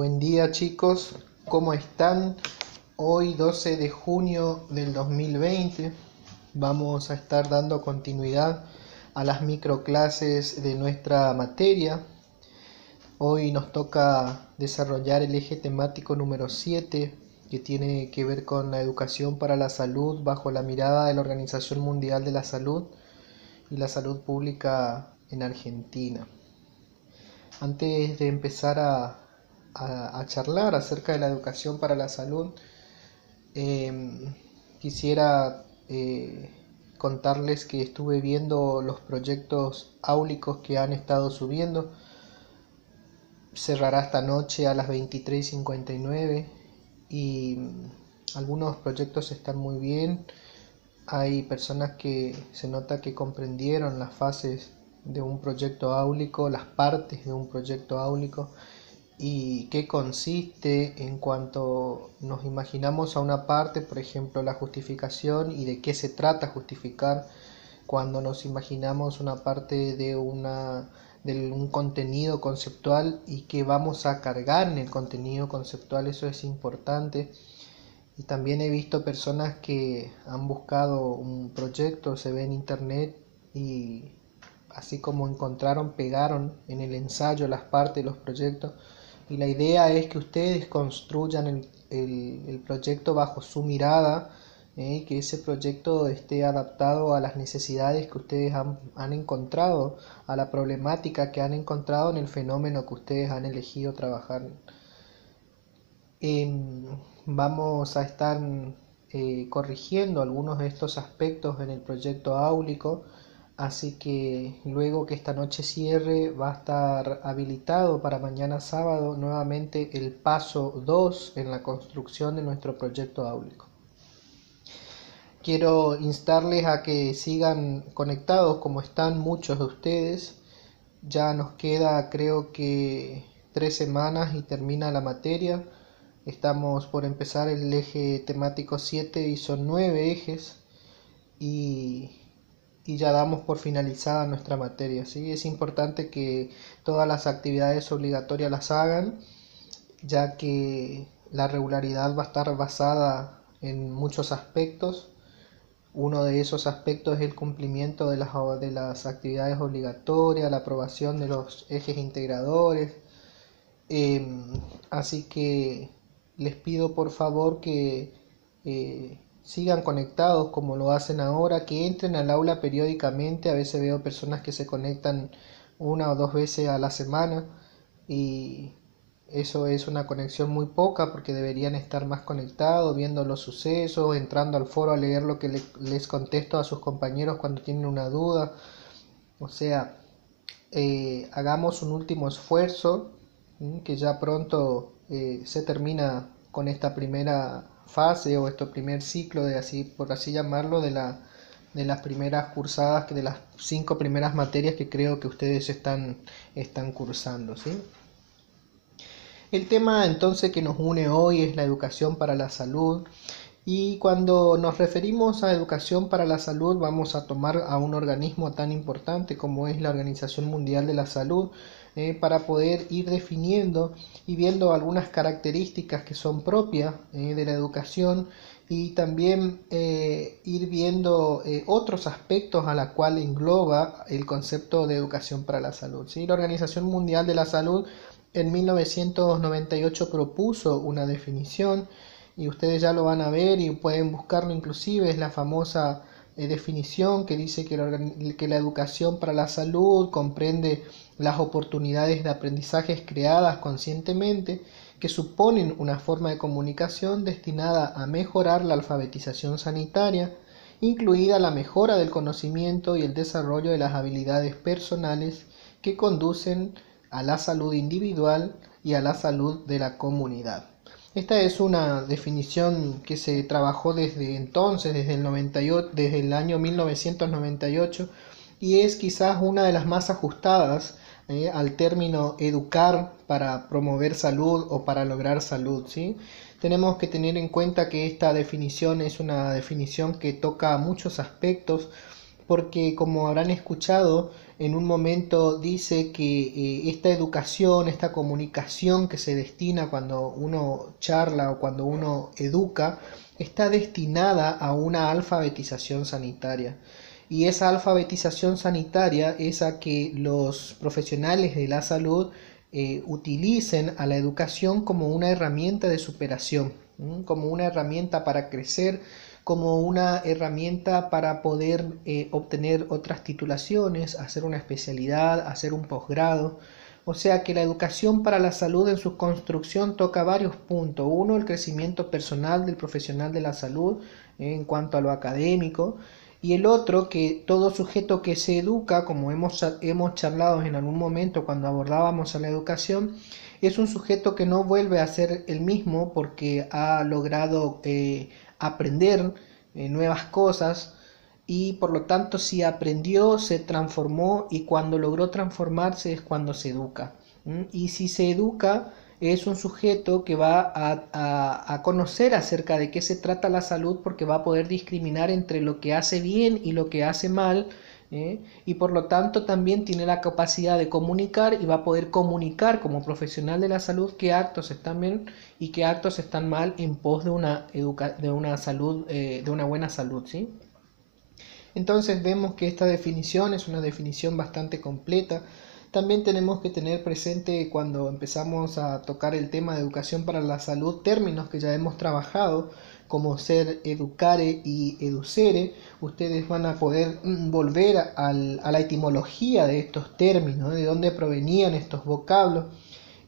Buen día chicos, ¿cómo están? Hoy 12 de junio del 2020 vamos a estar dando continuidad a las microclases de nuestra materia. Hoy nos toca desarrollar el eje temático número 7, que tiene que ver con la educación para la salud bajo la mirada de la Organización Mundial de la Salud y la salud pública en Argentina. Antes de empezar a charlar acerca de la educación para la salud, quisiera contarles que estuve viendo los proyectos áulicos que han estado subiendo. Cerrará esta noche a las 23:59 y algunos proyectos están muy bien. Hay personas que se nota que comprendieron las fases de un proyecto áulico, las partes de un proyecto áulico y qué consiste en cuanto nos imaginamos a una parte, por ejemplo la justificación, y de qué se trata justificar cuando nos imaginamos una parte de un contenido conceptual y qué vamos a cargar en el contenido conceptual. Eso es importante. Y también he visto personas que han buscado un proyecto, se ve en internet, y así como encontraron, pegaron en el ensayo las partes de los proyectos. Y la idea es que ustedes construyan el proyecto bajo su mirada, que ese proyecto esté adaptado a las necesidades que ustedes han encontrado, a la problemática que han encontrado en el fenómeno que ustedes han elegido trabajar. Vamos a estar corrigiendo algunos de estos aspectos en el proyecto áulico, así que luego que esta noche cierre va a estar habilitado para mañana sábado nuevamente el paso 2 en la construcción de nuestro proyecto áulico. Quiero instarles a que sigan conectados como están muchos de ustedes. Ya nos queda, creo que 3 semanas y termina la materia. Estamos por empezar el eje temático 7 y son 9 ejes y ya damos por finalizada nuestra materia, ¿sí? Es importante que todas las actividades obligatorias las hagan, ya que la regularidad va a estar basada en muchos aspectos. Uno de esos aspectos es el cumplimiento de las actividades obligatorias, la aprobación de los ejes integradores. Así que les pido por favor que sigan conectados como lo hacen ahora, que entren al aula periódicamente. A veces veo personas que se conectan 1 o 2 veces a la semana y eso es una conexión muy poca, porque deberían estar más conectados, viendo los sucesos, entrando al foro a leer lo que les contesto a sus compañeros cuando tienen una duda. O sea, hagamos un último esfuerzo, que ya pronto se termina con esta primera fase o este primer ciclo, de así por así llamarlo, de las primeras cursadas, de las 5 primeras materias que creo que ustedes están cursando, ¿sí? El tema entonces que nos une hoy es la educación para la salud, y cuando nos referimos a educación para la salud vamos a tomar a un organismo tan importante como es la Organización Mundial de la Salud, para poder ir definiendo y viendo algunas características que son propias de la educación, y también ir viendo otros aspectos a la cual engloba el concepto de educación para la salud, ¿sí? La Organización Mundial de la Salud en 1998 propuso una definición, y ustedes ya lo van a ver y pueden buscarlo inclusive. Es la famosa definición que dice que la educación para la salud comprende las oportunidades de aprendizajes creadas conscientemente que suponen una forma de comunicación destinada a mejorar la alfabetización sanitaria, incluida la mejora del conocimiento y el desarrollo de las habilidades personales que conducen a la salud individual y a la salud de la comunidad. Esta es una definición que se trabajó desde entonces, desde el año 1998, y es quizás una de las más ajustadas al término educar para promover salud o para lograr salud, ¿sí? Tenemos que tener en cuenta que esta definición es una definición que toca muchos aspectos, porque como habrán escuchado, en un momento dice que esta educación, esta comunicación que se destina cuando uno charla o cuando uno educa, está destinada a una alfabetización sanitaria. Y esa alfabetización sanitaria es a que los profesionales de la salud utilicen a la educación como una herramienta de superación, como una herramienta para crecer, como una herramienta para poder obtener otras titulaciones, hacer una especialidad, hacer un posgrado. O sea que la educación para la salud en su construcción toca varios puntos. Uno, el crecimiento personal del profesional de la salud en cuanto a lo académico. Y el otro, que todo sujeto que se educa, como hemos charlado en algún momento cuando abordábamos a la educación, es un sujeto que no vuelve a ser el mismo porque ha logrado aprender nuevas cosas, y por lo tanto si aprendió se transformó, y cuando logró transformarse es cuando se educa. Y si se educa es un sujeto que va a conocer acerca de qué se trata la salud, porque va a poder discriminar entre lo que hace bien y lo que hace mal, y por lo tanto también tiene la capacidad de comunicar y va a poder comunicar como profesional de la salud qué actos están bien y qué actos están mal en pos de una salud, de una buena salud, ¿sí? Entonces vemos que esta definición es una definición bastante completa. También tenemos que tener presente, cuando empezamos a tocar el tema de educación para la salud, términos que ya hemos trabajado, como ser educare y educere. Ustedes van a poder volver a la etimología de estos términos, de dónde provenían estos vocablos,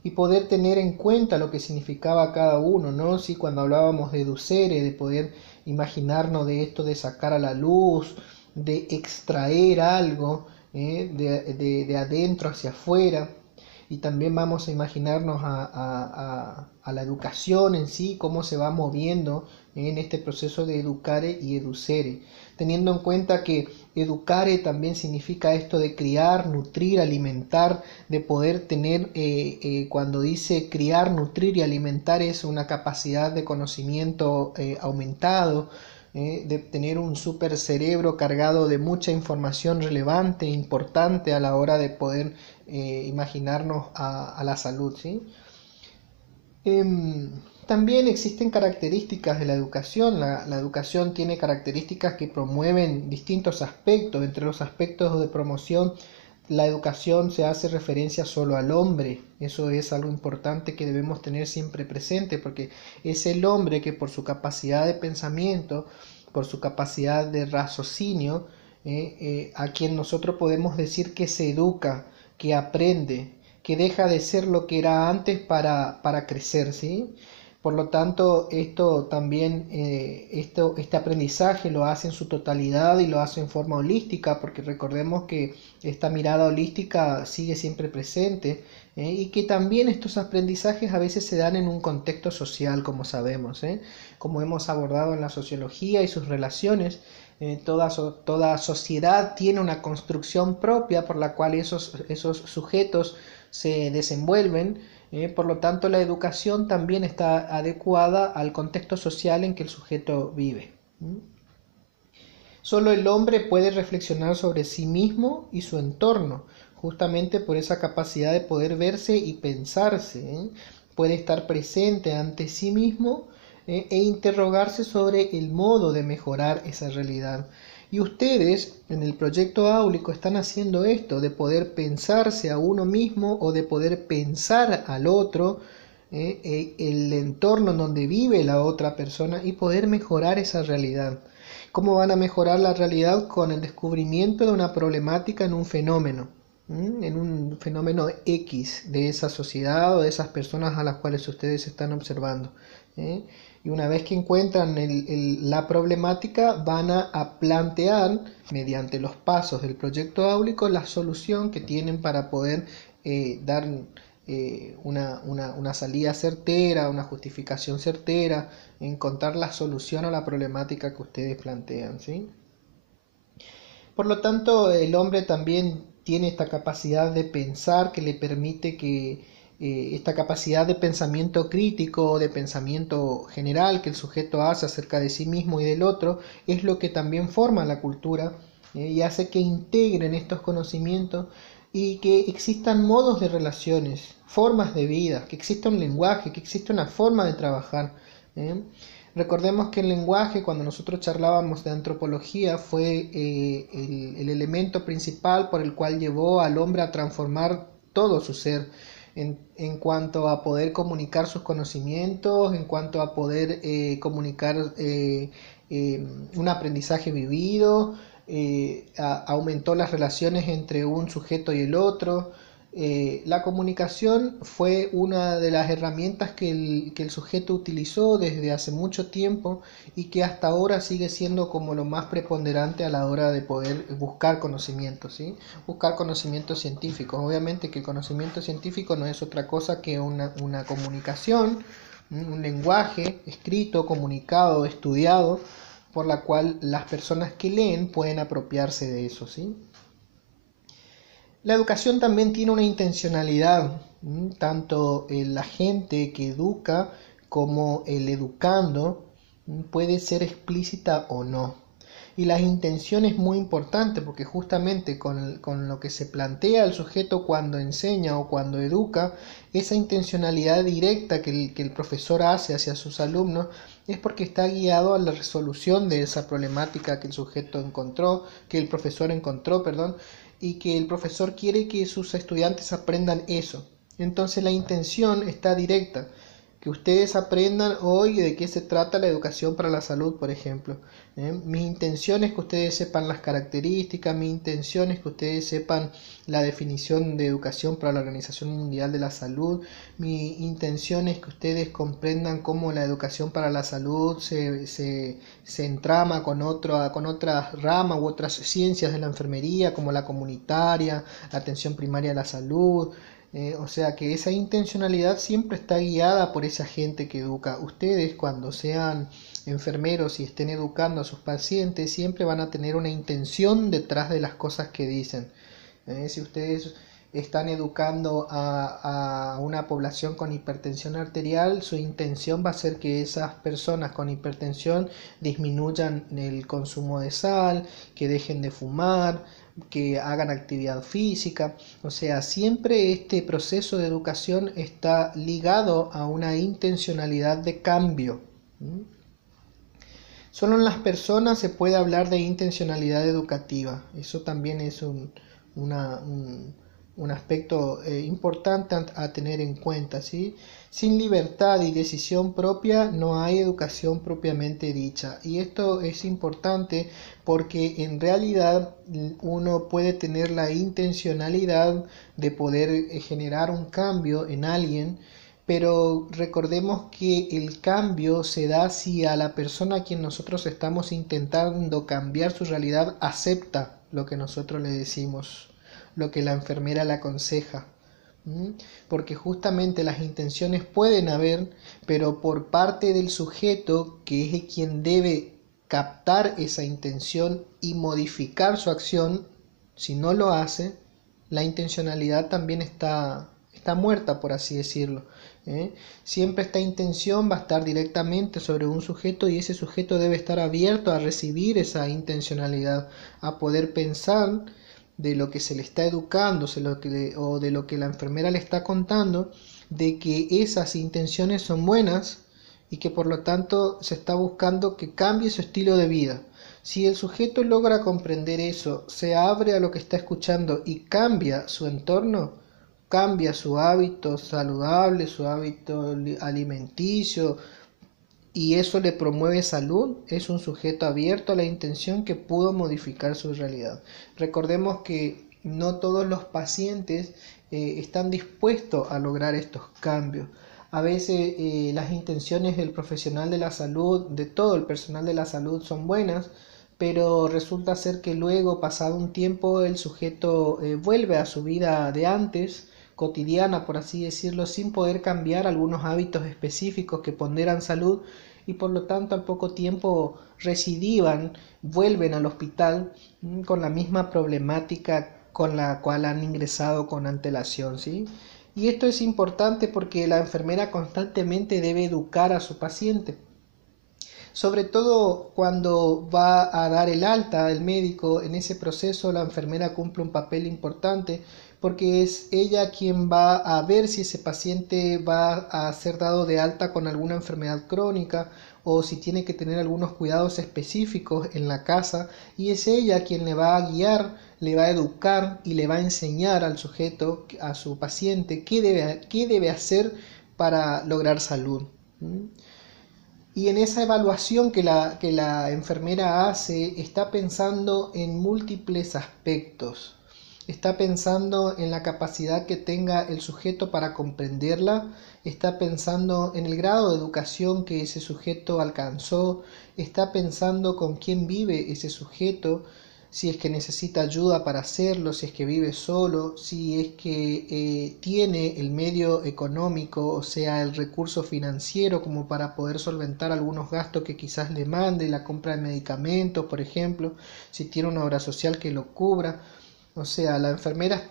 y poder tener en cuenta lo que significaba cada uno, ¿no? Sí, cuando hablábamos de educere, de poder imaginarnos de esto de sacar a la luz, de extraer algo de adentro hacia afuera. Y también vamos a imaginarnos a la educación en sí, cómo se va moviendo en este proceso de educare y educere, teniendo en cuenta que educare también significa esto de criar, nutrir, alimentar, de poder tener, cuando dice criar, nutrir y alimentar, es una capacidad de conocimiento aumentado, de tener un super cerebro cargado de mucha información relevante, importante a la hora de poder imaginarnos a la salud, ¿sí? También existen características de la educación. La educación tiene características que promueven distintos aspectos. Entre los aspectos de promoción, la educación se hace referencia solo al hombre. Eso es algo importante que debemos tener siempre presente, porque es el hombre que, por su capacidad de pensamiento, por su capacidad de raciocinio, a quien nosotros podemos decir que se educa, que aprende, que deja de ser lo que era antes para crecer, ¿sí? Por lo tanto, esto también, este aprendizaje lo hace en su totalidad y lo hace en forma holística, porque recordemos que esta mirada holística sigue siempre presente, y que también estos aprendizajes a veces se dan en un contexto social, como sabemos, como hemos abordado en la sociología y sus relaciones. Toda sociedad tiene una construcción propia por la cual esos sujetos se desenvuelven. Por lo tanto, la educación también está adecuada al contexto social en que el sujeto vive. Solo el hombre puede reflexionar sobre sí mismo y su entorno, justamente por esa capacidad de poder verse y pensarse. Puede estar presente ante sí mismo e interrogarse sobre el modo de mejorar esa realidad. Y ustedes en el proyecto áulico están haciendo esto, de poder pensarse a uno mismo o de poder pensar al otro, el entorno en donde vive la otra persona, y poder mejorar esa realidad. ¿Cómo van a mejorar la realidad? Con el descubrimiento de una problemática en un fenómeno, en un fenómeno X de esa sociedad o de esas personas a las cuales ustedes están observando. Y una vez que encuentran la problemática, van a plantear, mediante los pasos del proyecto áulico, la solución que tienen para poder dar una salida certera, una justificación certera, encontrar la solución a la problemática que ustedes plantean, ¿sí? Por lo tanto, el hombre también tiene esta capacidad de pensar que le permite que esta capacidad de pensamiento crítico, de pensamiento general que el sujeto hace acerca de sí mismo y del otro, es lo que también forma la cultura y hace que integren estos conocimientos y que existan modos de relaciones, formas de vida, que exista un lenguaje, que exista una forma de trabajar. ¿eh? Recordemos que el lenguaje, cuando nosotros charlábamos de antropología, fue el elemento principal por el cual llevó al hombre a transformar todo su ser en cuanto a poder comunicar sus conocimientos, en cuanto a poder comunicar un aprendizaje vivido, aumentó las relaciones entre un sujeto y el otro. La comunicación fue una de las herramientas que el sujeto utilizó desde hace mucho tiempo y que hasta ahora sigue siendo como lo más preponderante a la hora de poder buscar conocimientos, ¿sí? Buscar conocimientos científicos. Obviamente que el conocimiento científico no es otra cosa que una comunicación, un lenguaje escrito, comunicado, estudiado, por la cual las personas que leen pueden apropiarse de eso, ¿sí? La educación también tiene una intencionalidad, tanto la gente que educa como el educando puede ser explícita o no. Y la intención es muy importante porque justamente con lo que se plantea el sujeto cuando enseña o cuando educa, esa intencionalidad directa que el profesor hace hacia sus alumnos es porque está guiado a la resolución de esa problemática que el sujeto encontró, que el profesor encontró, perdón, y que el profesor quiere que sus estudiantes aprendan eso. Entonces la intención está directa, que ustedes aprendan hoy de qué se trata la educación para la salud, por ejemplo. Mi intención es que ustedes sepan las características, mi intención es que ustedes sepan la definición de educación para la Organización Mundial de la Salud, mi intención es que ustedes comprendan cómo la educación para la salud se entrama con otras ramas u otras ciencias de la enfermería, como la comunitaria, la atención primaria a la salud. O sea que esa intencionalidad siempre está guiada por esa gente que educa. Ustedes cuando sean enfermeros y estén educando a sus pacientes siempre van a tener una intención detrás de las cosas que dicen. Si ustedes están educando a una población con hipertensión arterial, su intención va a ser que esas personas con hipertensión disminuyan el consumo de sal, que dejen de fumar, que hagan actividad física. O sea, siempre este proceso de educación está ligado a una intencionalidad de cambio. Solo en las personas se puede hablar de intencionalidad educativa. Eso también es un aspecto importante a tener en cuenta, ¿sí? Sin libertad y decisión propia no hay educación propiamente dicha. Y esto es importante porque en realidad uno puede tener la intencionalidad de poder generar un cambio en alguien, pero recordemos que el cambio se da si a la persona a quien nosotros estamos intentando cambiar su realidad acepta lo que nosotros le decimos, lo que la enfermera le aconseja. Porque justamente las intenciones pueden haber, pero por parte del sujeto, que es quien debe captar esa intención y modificar su acción, si no lo hace, la intencionalidad también está muerta, por así decirlo. Siempre esta intención va a estar directamente sobre un sujeto y ese sujeto debe estar abierto a recibir esa intencionalidad, a poder pensar de lo que se le está educando o de lo que la enfermera le está contando, de que esas intenciones son buenas y que por lo tanto se está buscando que cambie su estilo de vida. Si el sujeto logra comprender eso, se abre a lo que está escuchando y cambia su entorno, cambia su hábito saludable, su hábito alimenticio, y eso le promueve salud, es un sujeto abierto a la intención que pudo modificar su realidad. Recordemos que no todos los pacientes están dispuestos a lograr estos cambios. A veces las intenciones del profesional de la salud, de todo el personal de la salud, son buenas, pero resulta ser que luego, pasado un tiempo, el sujeto vuelve a su vida de antes, cotidiana, por así decirlo, sin poder cambiar algunos hábitos específicos que ponderan salud, y por lo tanto al poco tiempo recidivan, vuelven al hospital con la misma problemática con la cual han ingresado con antelación, ¿sí? Y esto es importante porque la enfermera constantemente debe educar a su paciente. Sobre todo cuando va a dar el alta el médico, en ese proceso la enfermera cumple un papel importante porque es ella quien va a ver si ese paciente va a ser dado de alta con alguna enfermedad crónica o si tiene que tener algunos cuidados específicos en la casa, y es ella quien le va a guiar, le va a educar y le va a enseñar al sujeto, a su paciente, qué debe hacer para lograr salud. Y en esa evaluación que la enfermera hace, está pensando en múltiples aspectos. Está pensando en la capacidad que tenga el sujeto para comprenderla, está pensando en el grado de educación que ese sujeto alcanzó, está pensando con quién vive ese sujeto, si es que necesita ayuda para hacerlo, si es que vive solo, si es que tiene el medio económico, o sea, el recurso financiero como para poder solventar algunos gastos que quizás le mande, la compra de medicamentos, por ejemplo, si tiene una obra social que lo cubra. O sea, la enfermera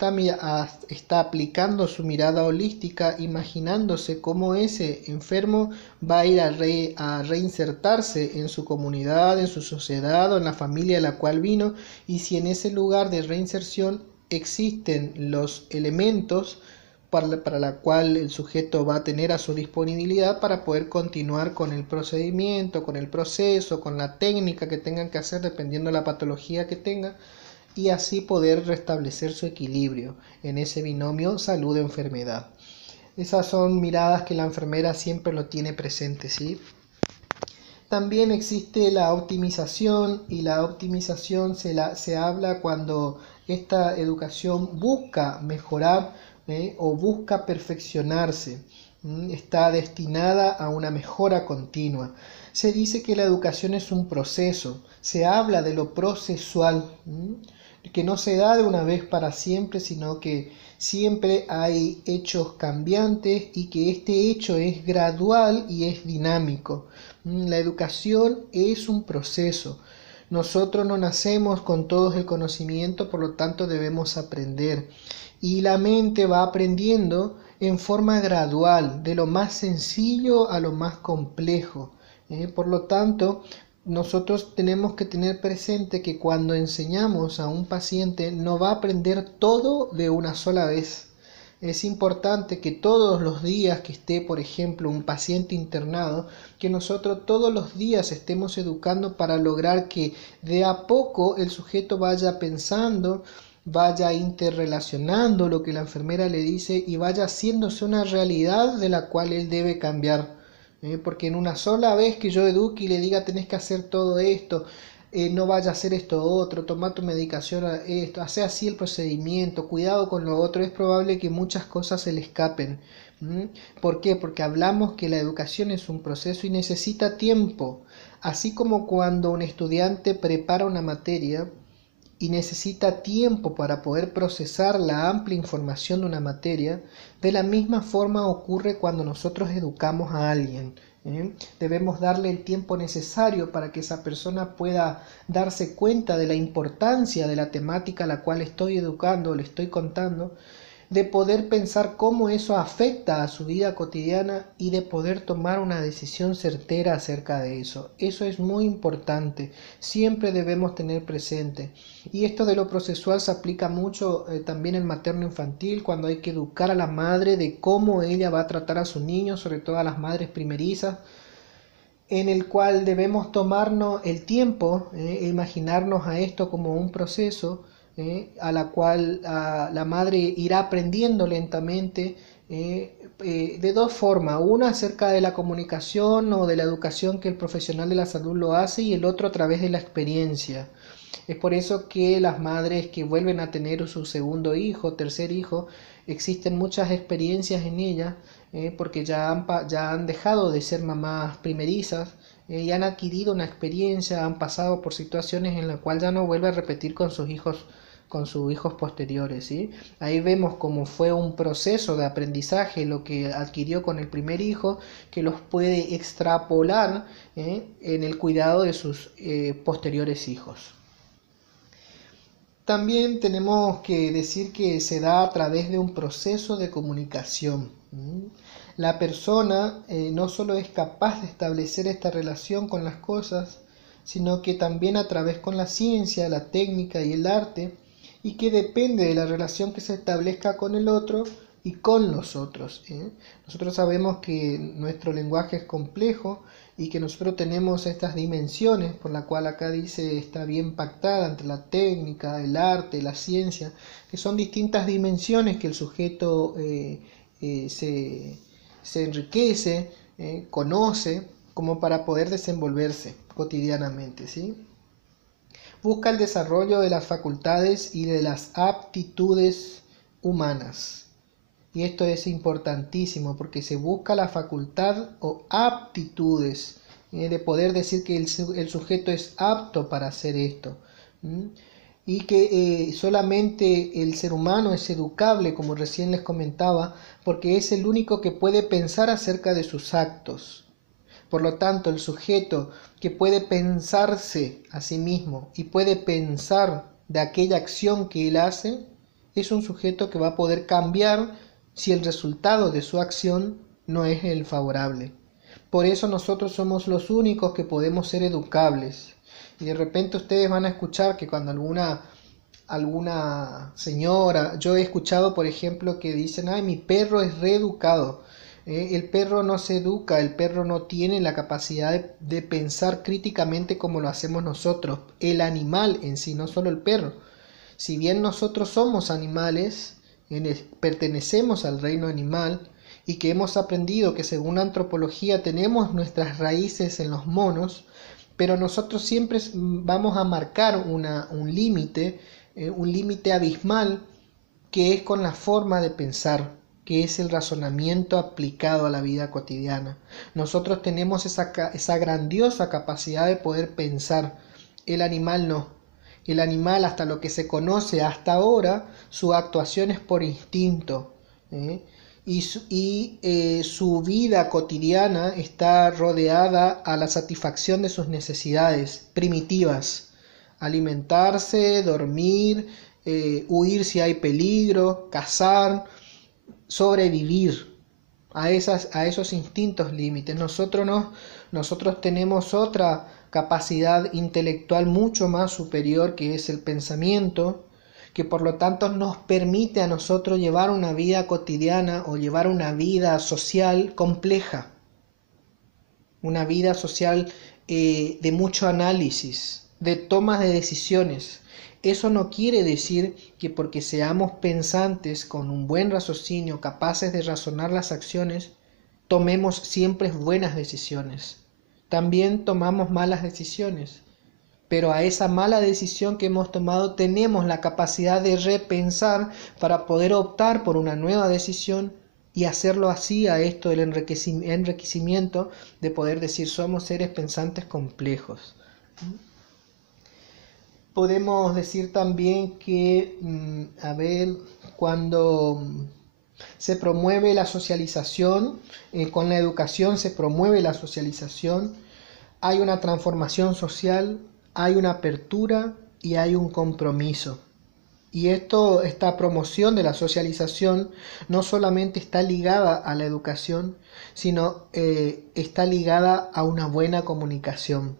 está aplicando su mirada holística, imaginándose cómo ese enfermo va a ir a reinsertarse en su comunidad, en su sociedad o en la familia a la cual vino, y si en ese lugar de reinserción existen los elementos para la cual el sujeto va a tener a su disponibilidad para poder continuar con el procedimiento, con el proceso, con la técnica que tengan que hacer dependiendo de la patología que tenga, y así poder restablecer su equilibrio en ese binomio salud-enfermedad. Esas son miradas que la enfermera siempre lo tiene presente, ¿sí? También existe la optimización, y la optimización se habla cuando esta educación busca mejorar o busca perfeccionarse, está destinada a una mejora continua. Se dice que la educación es un proceso, se habla de lo procesual, que no se da de una vez para siempre, sino que siempre hay hechos cambiantes y que este hecho es gradual y es dinámico. La educación es un proceso. Nosotros no nacemos con todo el conocimiento, por lo tanto debemos aprender. Y la mente va aprendiendo en forma gradual, de lo más sencillo a lo más complejo. Por lo tanto, nosotros tenemos que tener presente que cuando enseñamos a un paciente no va a aprender todo de una sola vez. Es importante que todos los días que esté, por ejemplo, un paciente internado, que nosotros todos los días estemos educando para lograr que de a poco el sujeto vaya pensando, vaya interrelacionando lo que la enfermera le dice y vaya haciéndose una realidad de la cual él debe cambiar. Porque en una sola vez que yo eduque y le diga tenés que hacer todo esto, no vaya a hacer esto otro, toma tu medicación, esto, hace así el procedimiento, cuidado con lo otro, es probable que muchas cosas se le escapen. ¿Por qué? Porque hablamos que la educación es un proceso y necesita tiempo. Así como cuando un estudiante prepara una materia y necesita tiempo para poder procesar la amplia información de una materia, de la misma forma ocurre cuando nosotros educamos a alguien. Debemos darle el tiempo necesario para que esa persona pueda darse cuenta de la importancia de la temática a la cual estoy educando, le estoy contando, de poder pensar cómo eso afecta a su vida cotidiana y de poder tomar una decisión certera acerca de eso. Eso es muy importante, siempre debemos tener presente. Y esto de lo procesual se aplica mucho también en materno infantil, cuando hay que educar a la madre de cómo ella va a tratar a su niño, sobre todo a las madres primerizas, en el cual debemos tomarnos el tiempo e imaginarnos a esto como un proceso a la cual la madre irá aprendiendo lentamente de dos formas, una acerca de la comunicación o de la educación que el profesional de la salud lo hace, y el otro a través de la experiencia. Es por eso que las madres que vuelven a tener su segundo hijo, tercer hijo, existen muchas experiencias en ellas, porque ya han dejado de ser mamás primerizas, y han adquirido una experiencia, han pasado por situaciones en las cuales ya no vuelve a repetir con sus hijos posteriores, ¿sí? Ahí vemos cómo fue un proceso de aprendizaje lo que adquirió con el primer hijo, que los puede extrapolar en el cuidado de sus posteriores hijos. También tenemos que decir que se da a través de un proceso de comunicación. la persona no solo es capaz de establecer esta relación con las cosas, sino que también a través con la ciencia, la técnica y el arte, y que depende de la relación que se establezca con el otro y con los otros. Nosotros sabemos que nuestro lenguaje es complejo y que nosotros tenemos estas dimensiones, por la cual acá dice está bien pactada entre la técnica, el arte, la ciencia, que son distintas dimensiones que el sujeto se enriquece, conoce, como para poder desenvolverse cotidianamente, ¿sí? Busca el desarrollo de las facultades y de las aptitudes humanas. Y esto es importantísimo porque se busca la facultad o aptitudes, de poder decir que el sujeto es apto para hacer esto. Y que solamente el ser humano es educable, como recién les comentaba, porque es el único que puede pensar acerca de sus actos. Por lo tanto, el sujeto que puede pensarse a sí mismo y puede pensar de aquella acción que él hace, es un sujeto que va a poder cambiar si el resultado de su acción no es el favorable. Por eso nosotros somos los únicos que podemos ser educables. Y de repente ustedes van a escuchar que cuando alguna señora, yo he escuchado por ejemplo que dicen, ay, mi perro es reeducado. El perro no se educa, el perro no tiene la capacidad de pensar críticamente como lo hacemos nosotros, el animal en sí, no solo el perro. Si bien nosotros somos animales, pertenecemos al reino animal y que hemos aprendido que según la antropología tenemos nuestras raíces en los monos, pero nosotros siempre vamos a marcar un límite abismal que es con la forma de pensar, que es el razonamiento aplicado a la vida cotidiana. Nosotros tenemos esa grandiosa capacidad de poder pensar, el animal no. El animal, hasta lo que se conoce hasta ahora, su actuación es por instinto, y su vida cotidiana está rodeada a la satisfacción de sus necesidades primitivas: alimentarse, dormir, huir si hay peligro, cazar, sobrevivir a esos instintos límites. Nosotros tenemos otra capacidad intelectual mucho más superior, que es el pensamiento, que por lo tanto nos permite a nosotros llevar una vida cotidiana o llevar una vida social compleja, una vida social de mucho análisis, de tomas de decisiones. Eso no quiere decir que porque seamos pensantes con un buen raciocinio, capaces de razonar las acciones, tomemos siempre buenas decisiones. También tomamos malas decisiones, pero a esa mala decisión que hemos tomado tenemos la capacidad de repensar para poder optar por una nueva decisión y hacerlo así a esto del enriquecimiento de poder decir somos seres pensantes complejos. Podemos decir también que, cuando se promueve la socialización, con la educación se promueve la socialización, hay una transformación social, hay una apertura y hay un compromiso. Y esta promoción de la socialización no solamente está ligada a la educación, sino está ligada a una buena comunicación.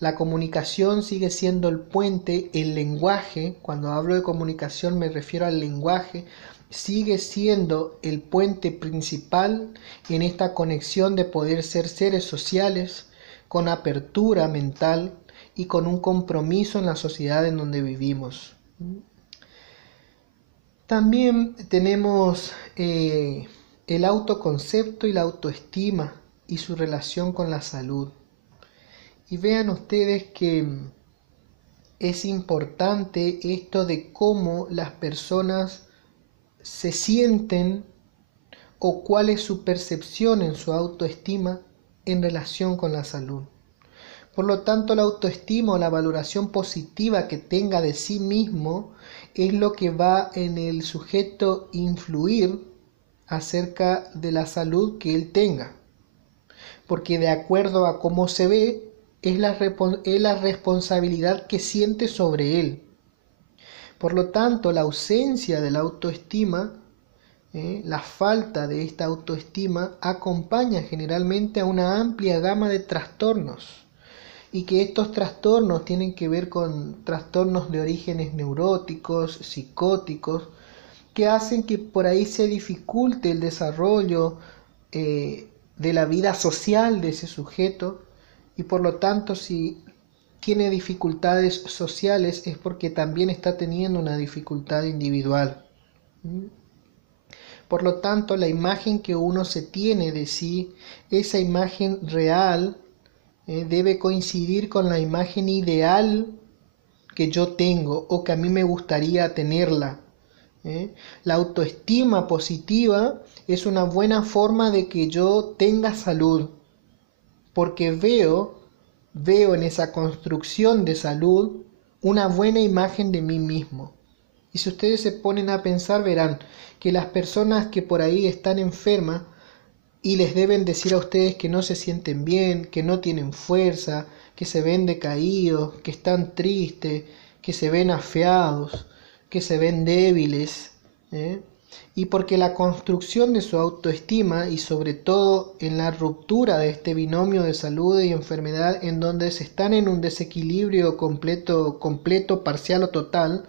La comunicación sigue siendo el puente, el lenguaje, cuando hablo de comunicación me refiero al lenguaje, sigue siendo el puente principal en esta conexión de poder ser seres sociales, con apertura mental y con un compromiso en la sociedad en donde vivimos. También tenemos el autoconcepto y la autoestima y su relación con la salud. Y vean ustedes que es importante esto de cómo las personas se sienten o cuál es su percepción en su autoestima en relación con la salud. Por lo tanto, la autoestima o la valoración positiva que tenga de sí mismo es lo que va en el sujeto influir acerca de la salud que él tenga. Porque de acuerdo a cómo se ve, es la responsabilidad que siente sobre él. Por lo tanto, la ausencia de la autoestima La falta de esta autoestima acompaña generalmente a una amplia gama de trastornos, y que estos trastornos tienen que ver con trastornos de orígenes neuróticos, psicóticos, que hacen que por ahí se dificulte el desarrollo de la vida social de ese sujeto, y por lo tanto si tiene dificultades sociales es porque también está teniendo una dificultad individual. Por lo tanto, la imagen que uno se tiene de sí, esa imagen real, debe coincidir con la imagen ideal que yo tengo o que a mí me gustaría tenerla. La autoestima positiva es una buena forma de que yo tenga salud, porque veo en esa construcción de salud una buena imagen de mí mismo. Y si ustedes se ponen a pensar, verán que las personas que por ahí están enfermas y les deben decir a ustedes que no se sienten bien, que no tienen fuerza, que se ven decaídos, que están tristes, que se ven afeados, que se ven débiles, y porque la construcción de su autoestima, y sobre todo en la ruptura de este binomio de salud y enfermedad, en donde se están en un desequilibrio completo, parcial o total,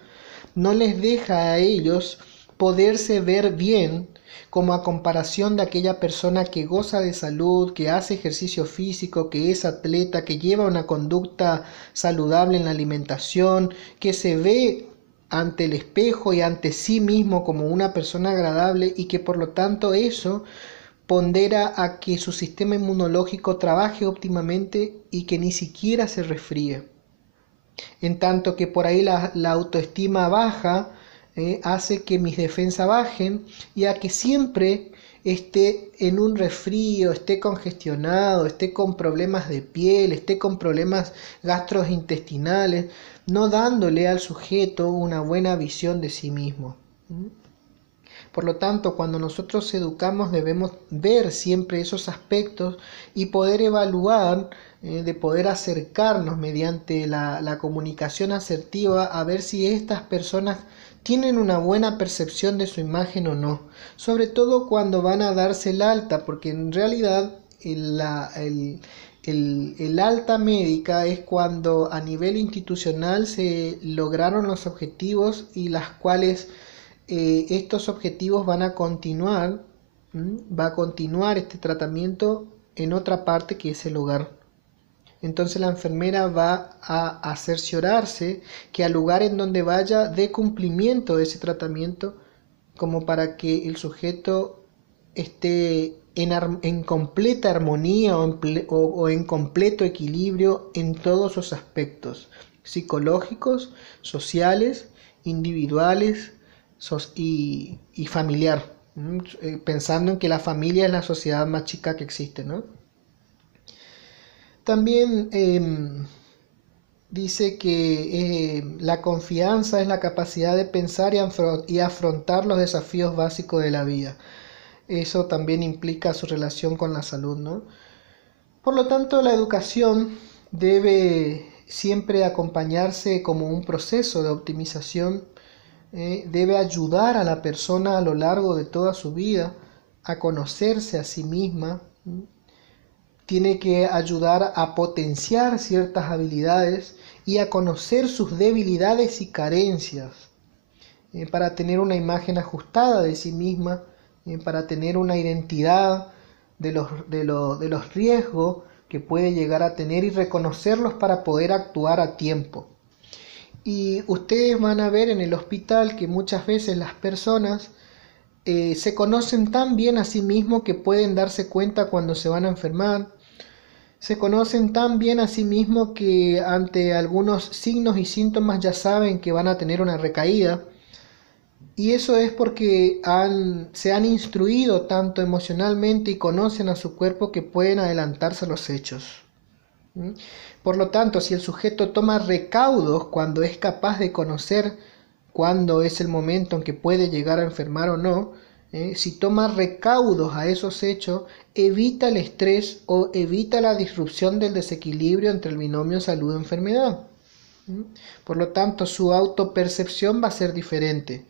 no les deja a ellos poderse ver bien, como a comparación de aquella persona que goza de salud, que hace ejercicio físico, que es atleta, que lleva una conducta saludable en la alimentación, que se ve ante el espejo y ante sí mismo como una persona agradable, y que por lo tanto eso pondera a que su sistema inmunológico trabaje óptimamente y que ni siquiera se resfríe. En tanto que por ahí la autoestima baja hace que mis defensas bajen y a que siempre esté en un resfrío, esté congestionado, esté con problemas de piel, esté con problemas gastrointestinales, no dándole al sujeto una buena visión de sí mismo. Por lo tanto, cuando nosotros educamos debemos ver siempre esos aspectos y poder evaluar, de poder acercarnos mediante la comunicación asertiva a ver si estas personas tienen una buena percepción de su imagen o no. Sobre todo cuando van a darse el alta, porque en realidad el alta médica es cuando a nivel institucional se lograron los objetivos y las cuales estos objetivos van a continuar, va a continuar este tratamiento en otra parte que es el hogar. Entonces la enfermera va a cerciorarse que al lugar en donde vaya dé cumplimiento de ese tratamiento, como para que el sujeto esté en completa armonía o en completo equilibrio en todos sus aspectos psicológicos, sociales, individuales y familiar, pensando en que la familia es la sociedad más chica que existe, ¿no? También dice que la confianza es la capacidad de pensar y afrontar los desafíos básicos de la vida. Eso también implica su relación con la salud, ¿no? Por lo tanto, la educación debe siempre acompañarse como un proceso de optimización. Debe ayudar a la persona a lo largo de toda su vida a conocerse a sí misma. Tiene que ayudar a potenciar ciertas habilidades y a conocer sus debilidades y carencias, para tener una imagen ajustada de sí misma, para tener una identidad de los riesgos que puede llegar a tener y reconocerlos para poder actuar a tiempo. Y ustedes van a ver en el hospital que muchas veces las personas se conocen tan bien a sí mismos que pueden darse cuenta cuando se van a enfermar. Se conocen tan bien a sí mismos que ante algunos signos y síntomas ya saben que van a tener una recaída. Y eso es porque se han instruido tanto emocionalmente y conocen a su cuerpo que pueden adelantarse a los hechos. Por lo tanto, si el sujeto toma recaudos cuando es capaz de conocer cuándo es el momento en que puede llegar a enfermar o no, si toma recaudos a esos hechos, evita el estrés o evita la disrupción del desequilibrio entre el binomio salud-enfermedad. Por lo tanto, su autopercepción va a ser diferente.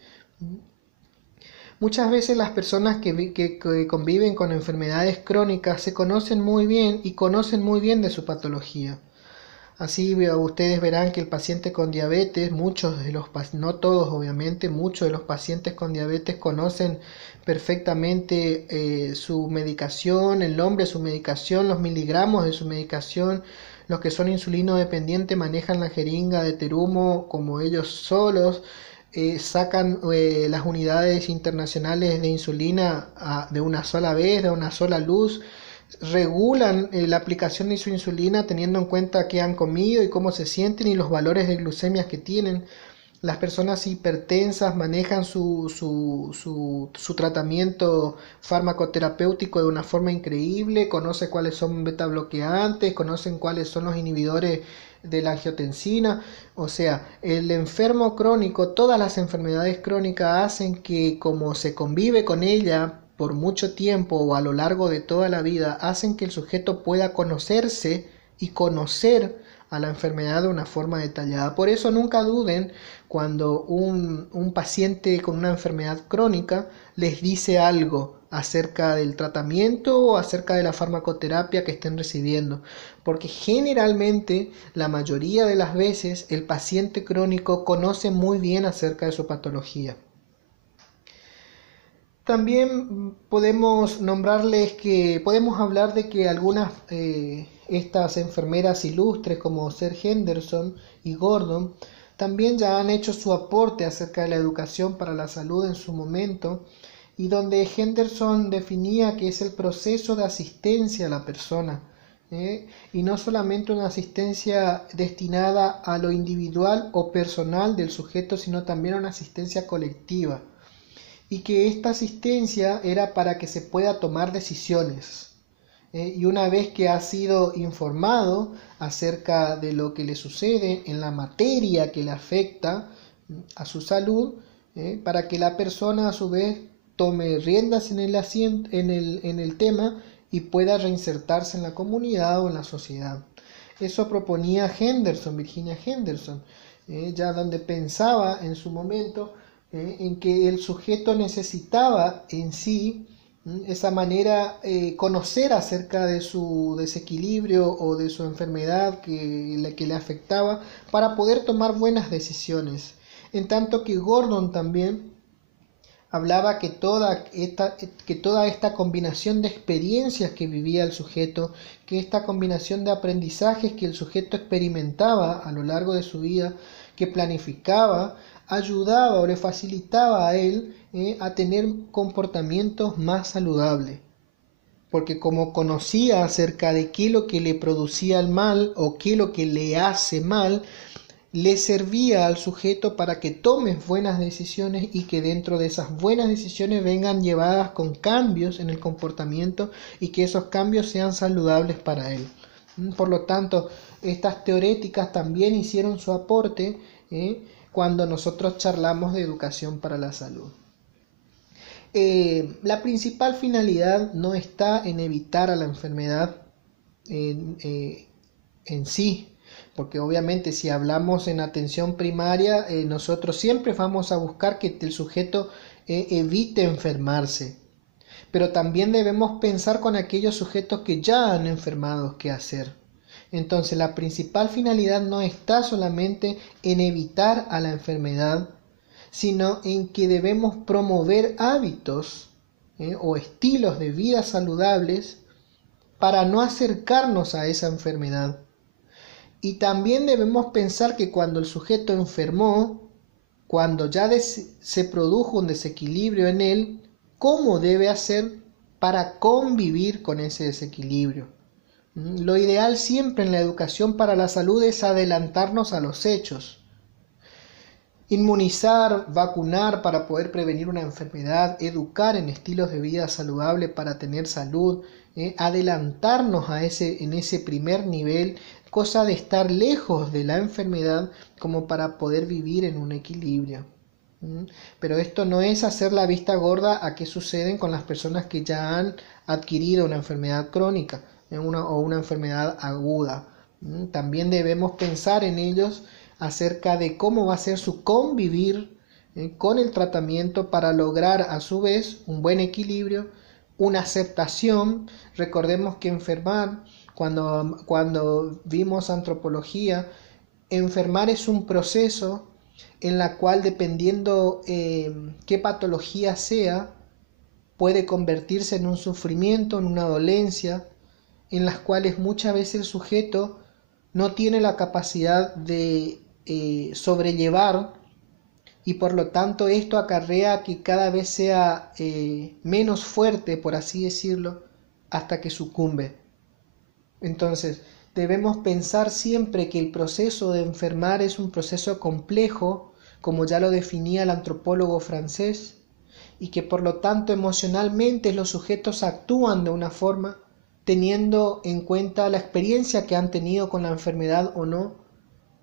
Muchas veces las personas que conviven con enfermedades crónicas se conocen muy bien y conocen muy bien de su patología. Así ustedes verán que el paciente con diabetes, no todos obviamente, muchos de los pacientes con diabetes conocen perfectamente su medicación, el nombre de su medicación, los miligramos de su medicación. Los que son insulino dependientes manejan la jeringa de Terumo como ellos solos. Sacan las unidades internacionales de insulina de una sola vez, de una sola luz, regulan la aplicación de su insulina teniendo en cuenta qué han comido y cómo se sienten y los valores de glucemias que tienen. Las personas hipertensas manejan su tratamiento farmacoterapéutico de una forma increíble, conocen cuáles son beta bloqueantes, conocen cuáles son los inhibidores de la angiotensina. O sea, el enfermo crónico, todas las enfermedades crónicas hacen que, como se convive con ella por mucho tiempo o a lo largo de toda la vida, hacen que el sujeto pueda conocerse y conocer a la enfermedad de una forma detallada. Por eso nunca duden cuando un paciente con una enfermedad crónica les dice algo acerca del tratamiento o acerca de la farmacoterapia que estén recibiendo, porque generalmente la mayoría de las veces el paciente crónico conoce muy bien acerca de su patología. También podemos hablar de que algunas estas enfermeras ilustres como Sir Henderson y Gordon también ya han hecho su aporte acerca de la educación para la salud en su momento, y donde Henderson definía que es el proceso de asistencia a la persona, y no solamente una asistencia destinada a lo individual o personal del sujeto, sino también una asistencia colectiva, y que esta asistencia era para que se pueda tomar decisiones. Y una vez que ha sido informado acerca de lo que le sucede en la materia que le afecta a su salud, para que la persona a su vez tome riendas en el tema y pueda reinsertarse en la comunidad o en la sociedad. Eso proponía Virginia Henderson, ya donde pensaba en su momento en que el sujeto necesitaba en sí esa manera, conocer acerca de su desequilibrio o de su enfermedad que le afectaba para poder tomar buenas decisiones. En tanto que Gordon también hablaba que toda esta combinación de experiencias que vivía el sujeto, que esta combinación de aprendizajes que el sujeto experimentaba a lo largo de su vida, que planificaba, ayudaba o le facilitaba a él a tener comportamientos más saludables. Porque como conocía acerca de qué es lo que le producía el mal o qué es lo que le hace mal, le servía al sujeto para que tome buenas decisiones y que dentro de esas buenas decisiones vengan llevadas con cambios en el comportamiento y que esos cambios sean saludables para él. Por lo tanto, estas teoréticas también hicieron su aporte cuando nosotros charlamos de educación para la salud. La principal finalidad no está en evitar a la enfermedad en sí, porque obviamente si hablamos en atención primaria, nosotros siempre vamos a buscar que el sujeto evite enfermarse, pero también debemos pensar con aquellos sujetos que ya han enfermado qué hacer. Entonces la principal finalidad no está solamente en evitar a la enfermedad, sino en que debemos promover hábitos o estilos de vida saludables para no acercarnos a esa enfermedad. Y también debemos pensar que cuando el sujeto enfermó, cuando ya se produjo un desequilibrio en él, ¿cómo debe hacer para convivir con ese desequilibrio? Lo ideal siempre en la educación para la salud es adelantarnos a los hechos. Inmunizar, vacunar para poder prevenir una enfermedad, educar en estilos de vida saludables para tener salud, adelantarnos en ese primer nivel, cosa de estar lejos de la enfermedad como para poder vivir en un equilibrio. Pero esto no es hacer la vista gorda a qué suceden con las personas que ya han adquirido una enfermedad crónica o una enfermedad aguda. También debemos pensar en ellos acerca de cómo va a ser su convivir con el tratamiento para lograr a su vez un buen equilibrio, una aceptación. Recordemos que enfermar, cuando vimos antropología, enfermar es un proceso en la cual, dependiendo qué patología sea, puede convertirse en un sufrimiento, en una dolencia, en las cuales muchas veces el sujeto no tiene la capacidad de sobrellevar, y por lo tanto esto acarrea que cada vez sea menos fuerte, por así decirlo, hasta que sucumbe. Entonces, debemos pensar siempre que el proceso de enfermar es un proceso complejo, como ya lo definía el antropólogo francés, y que por lo tanto emocionalmente los sujetos actúan de una forma teniendo en cuenta la experiencia que han tenido con la enfermedad o no,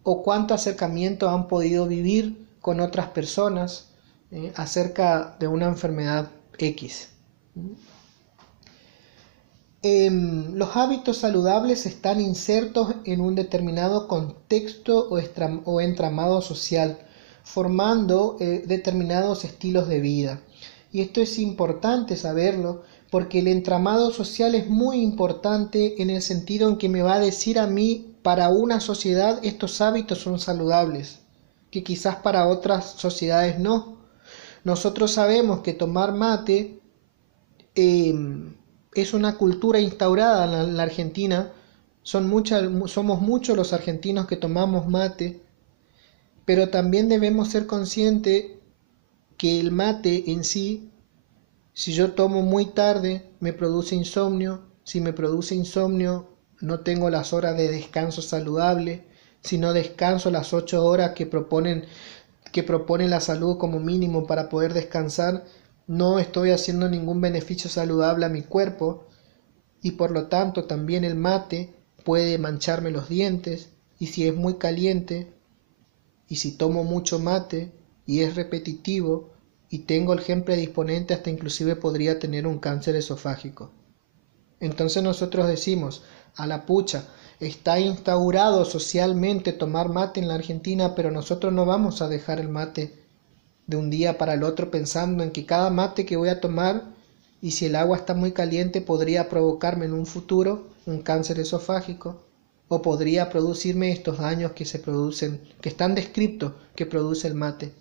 o cuánto acercamiento han podido vivir con otras personas acerca de una enfermedad X. Los hábitos saludables están insertos en un determinado contexto o entramado social, formando determinados estilos de vida. Y esto es importante saberlo, porque el entramado social es muy importante en el sentido en que me va a decir a mí, para una sociedad estos hábitos son saludables, que quizás para otras sociedades no. Nosotros sabemos que tomar mate es una cultura instaurada en la Argentina. Somos muchos los argentinos que tomamos mate, pero también debemos ser conscientes que el mate en sí, si yo tomo muy tarde, me produce insomnio. Si me produce insomnio, no tengo las horas de descanso saludable. Si no descanso las 8 horas que propone la salud como mínimo para poder descansar, no estoy haciendo ningún beneficio saludable a mi cuerpo, y por lo tanto también el mate puede mancharme los dientes, y si es muy caliente, y si tomo mucho mate y es repetitivo y tengo el gen predisponente, hasta inclusive podría tener un cáncer esofágico. Entonces nosotros decimos, a la pucha, está instaurado socialmente tomar mate en la Argentina, pero nosotros no vamos a dejar el mate de un día para el otro pensando en que cada mate que voy a tomar, y si el agua está muy caliente, podría provocarme en un futuro un cáncer esofágico, o podría producirme estos daños que se producen, que están descritos, que produce el mate.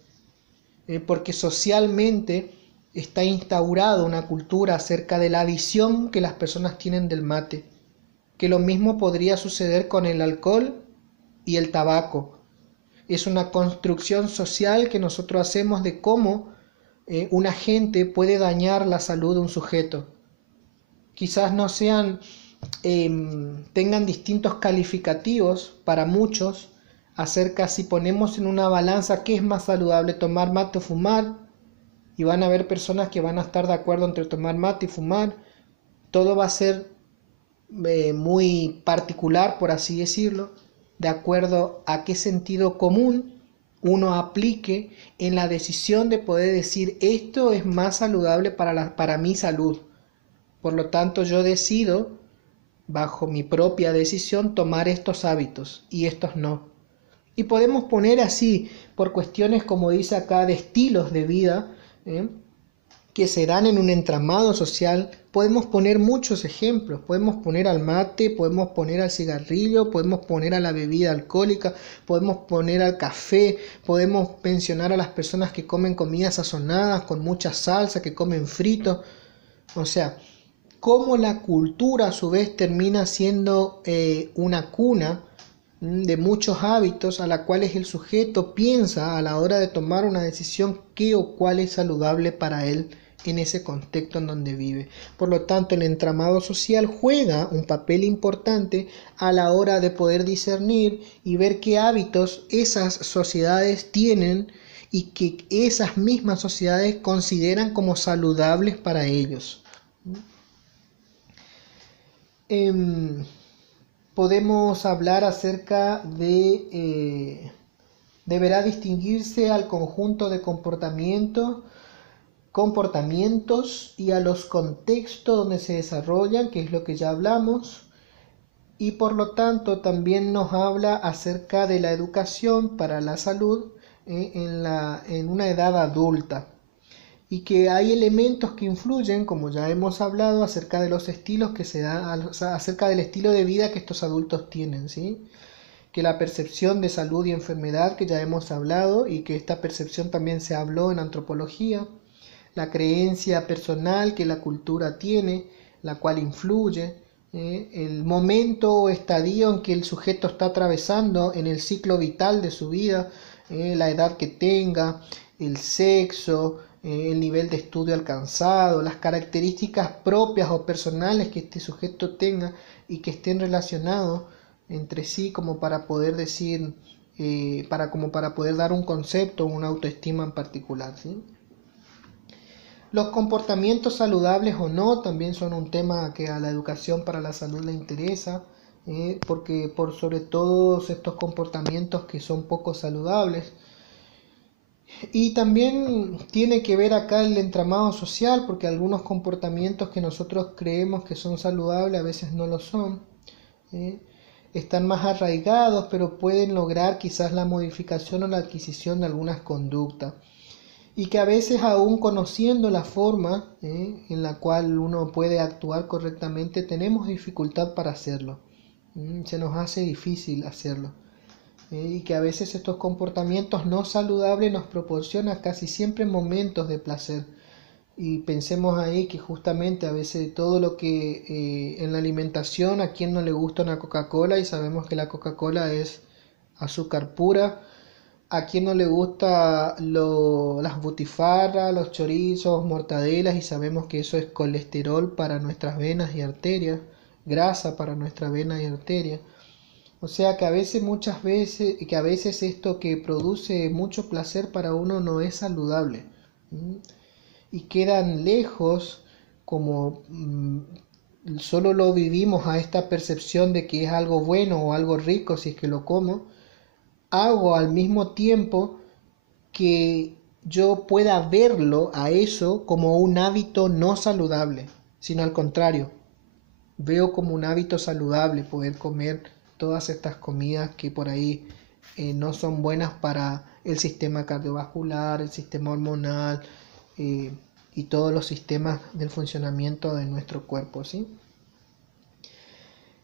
Porque socialmente está instaurada una cultura acerca de la visión que las personas tienen del mate, que lo mismo podría suceder con el alcohol y el tabaco. Es una construcción social que nosotros hacemos de cómo un agente puede dañar la salud de un sujeto. Quizás no tengan distintos calificativos para muchos acerca, si ponemos en una balanza qué es más saludable, tomar mate o fumar, y van a haber personas que van a estar de acuerdo entre tomar mate y fumar. Todo va a ser muy particular, por así decirlo, de acuerdo a qué sentido común uno aplique en la decisión de poder decir esto es más saludable para mi salud. Por lo tanto, yo decido, bajo mi propia decisión, tomar estos hábitos y estos no. Y podemos poner así, por cuestiones, como dice acá, de estilos de vida, que se dan en un entramado social. Podemos poner muchos ejemplos, podemos poner al mate, podemos poner al cigarrillo, podemos poner a la bebida alcohólica, podemos poner al café, podemos mencionar a las personas que comen comidas sazonadas con mucha salsa, que comen frito. O sea, cómo la cultura a su vez termina siendo una cuna de muchos hábitos a la cuales el sujeto piensa a la hora de tomar una decisión qué o cuál es saludable para él en ese contexto en donde vive. Por lo tanto, el entramado social juega un papel importante a la hora de poder discernir y ver qué hábitos esas sociedades tienen y que esas mismas sociedades consideran como saludables para ellos. Podemos hablar acerca de deberá distinguirse al conjunto de comportamientos y a los contextos donde se desarrollan, que es lo que ya hablamos, y por lo tanto también nos habla acerca de la educación para la salud en una edad adulta, y que hay elementos que influyen, como ya hemos hablado, acerca de los estilos que se dan, o sea, acerca del estilo de vida que estos adultos tienen, ¿sí? Que la percepción de salud y enfermedad, que ya hemos hablado, y que esta percepción también se habló en antropología, la creencia personal que la cultura tiene, la cual influye, el momento o estadio en que el sujeto está atravesando en el ciclo vital de su vida, la edad que tenga, el sexo, el nivel de estudio alcanzado, las características propias o personales que este sujeto tenga y que estén relacionados entre sí, como para poder decir, como para poder dar un concepto o una autoestima en particular, ¿sí? Los comportamientos saludables o no también son un tema que a la educación para la salud le interesa, porque por sobre todos estos comportamientos que son poco saludables. Y también tiene que ver acá el entramado social, porque algunos comportamientos que nosotros creemos que son saludables a veces no lo son. ¿Eh? Están más arraigados, pero pueden lograr quizás la modificación o la adquisición de algunas conductas. Y que a veces aún conociendo la forma en la cual uno puede actuar correctamente, tenemos dificultad para hacerlo. Se nos hace difícil hacerlo. Y que a veces estos comportamientos no saludables nos proporcionan casi siempre momentos de placer. Y pensemos ahí que justamente a veces todo lo que en la alimentación, a quien no le gusta una Coca-Cola, y sabemos que la Coca-Cola es azúcar pura, a quien no le gusta las butifarras, los chorizos, mortadelas, y sabemos que eso es colesterol para nuestras venas y arterias, grasa para nuestra vena y arteria. O sea que muchas veces, que a veces esto que produce mucho placer para uno no es saludable. Y quedan lejos, como solo lo vivimos a esta percepción de que es algo bueno o algo rico si es que lo como, hago al mismo tiempo que yo pueda verlo a eso como un hábito no saludable, sino al contrario, veo como un hábito saludable poder comer todas estas comidas que por ahí no son buenas para el sistema cardiovascular, el sistema hormonal y todos los sistemas del funcionamiento de nuestro cuerpo, ¿sí?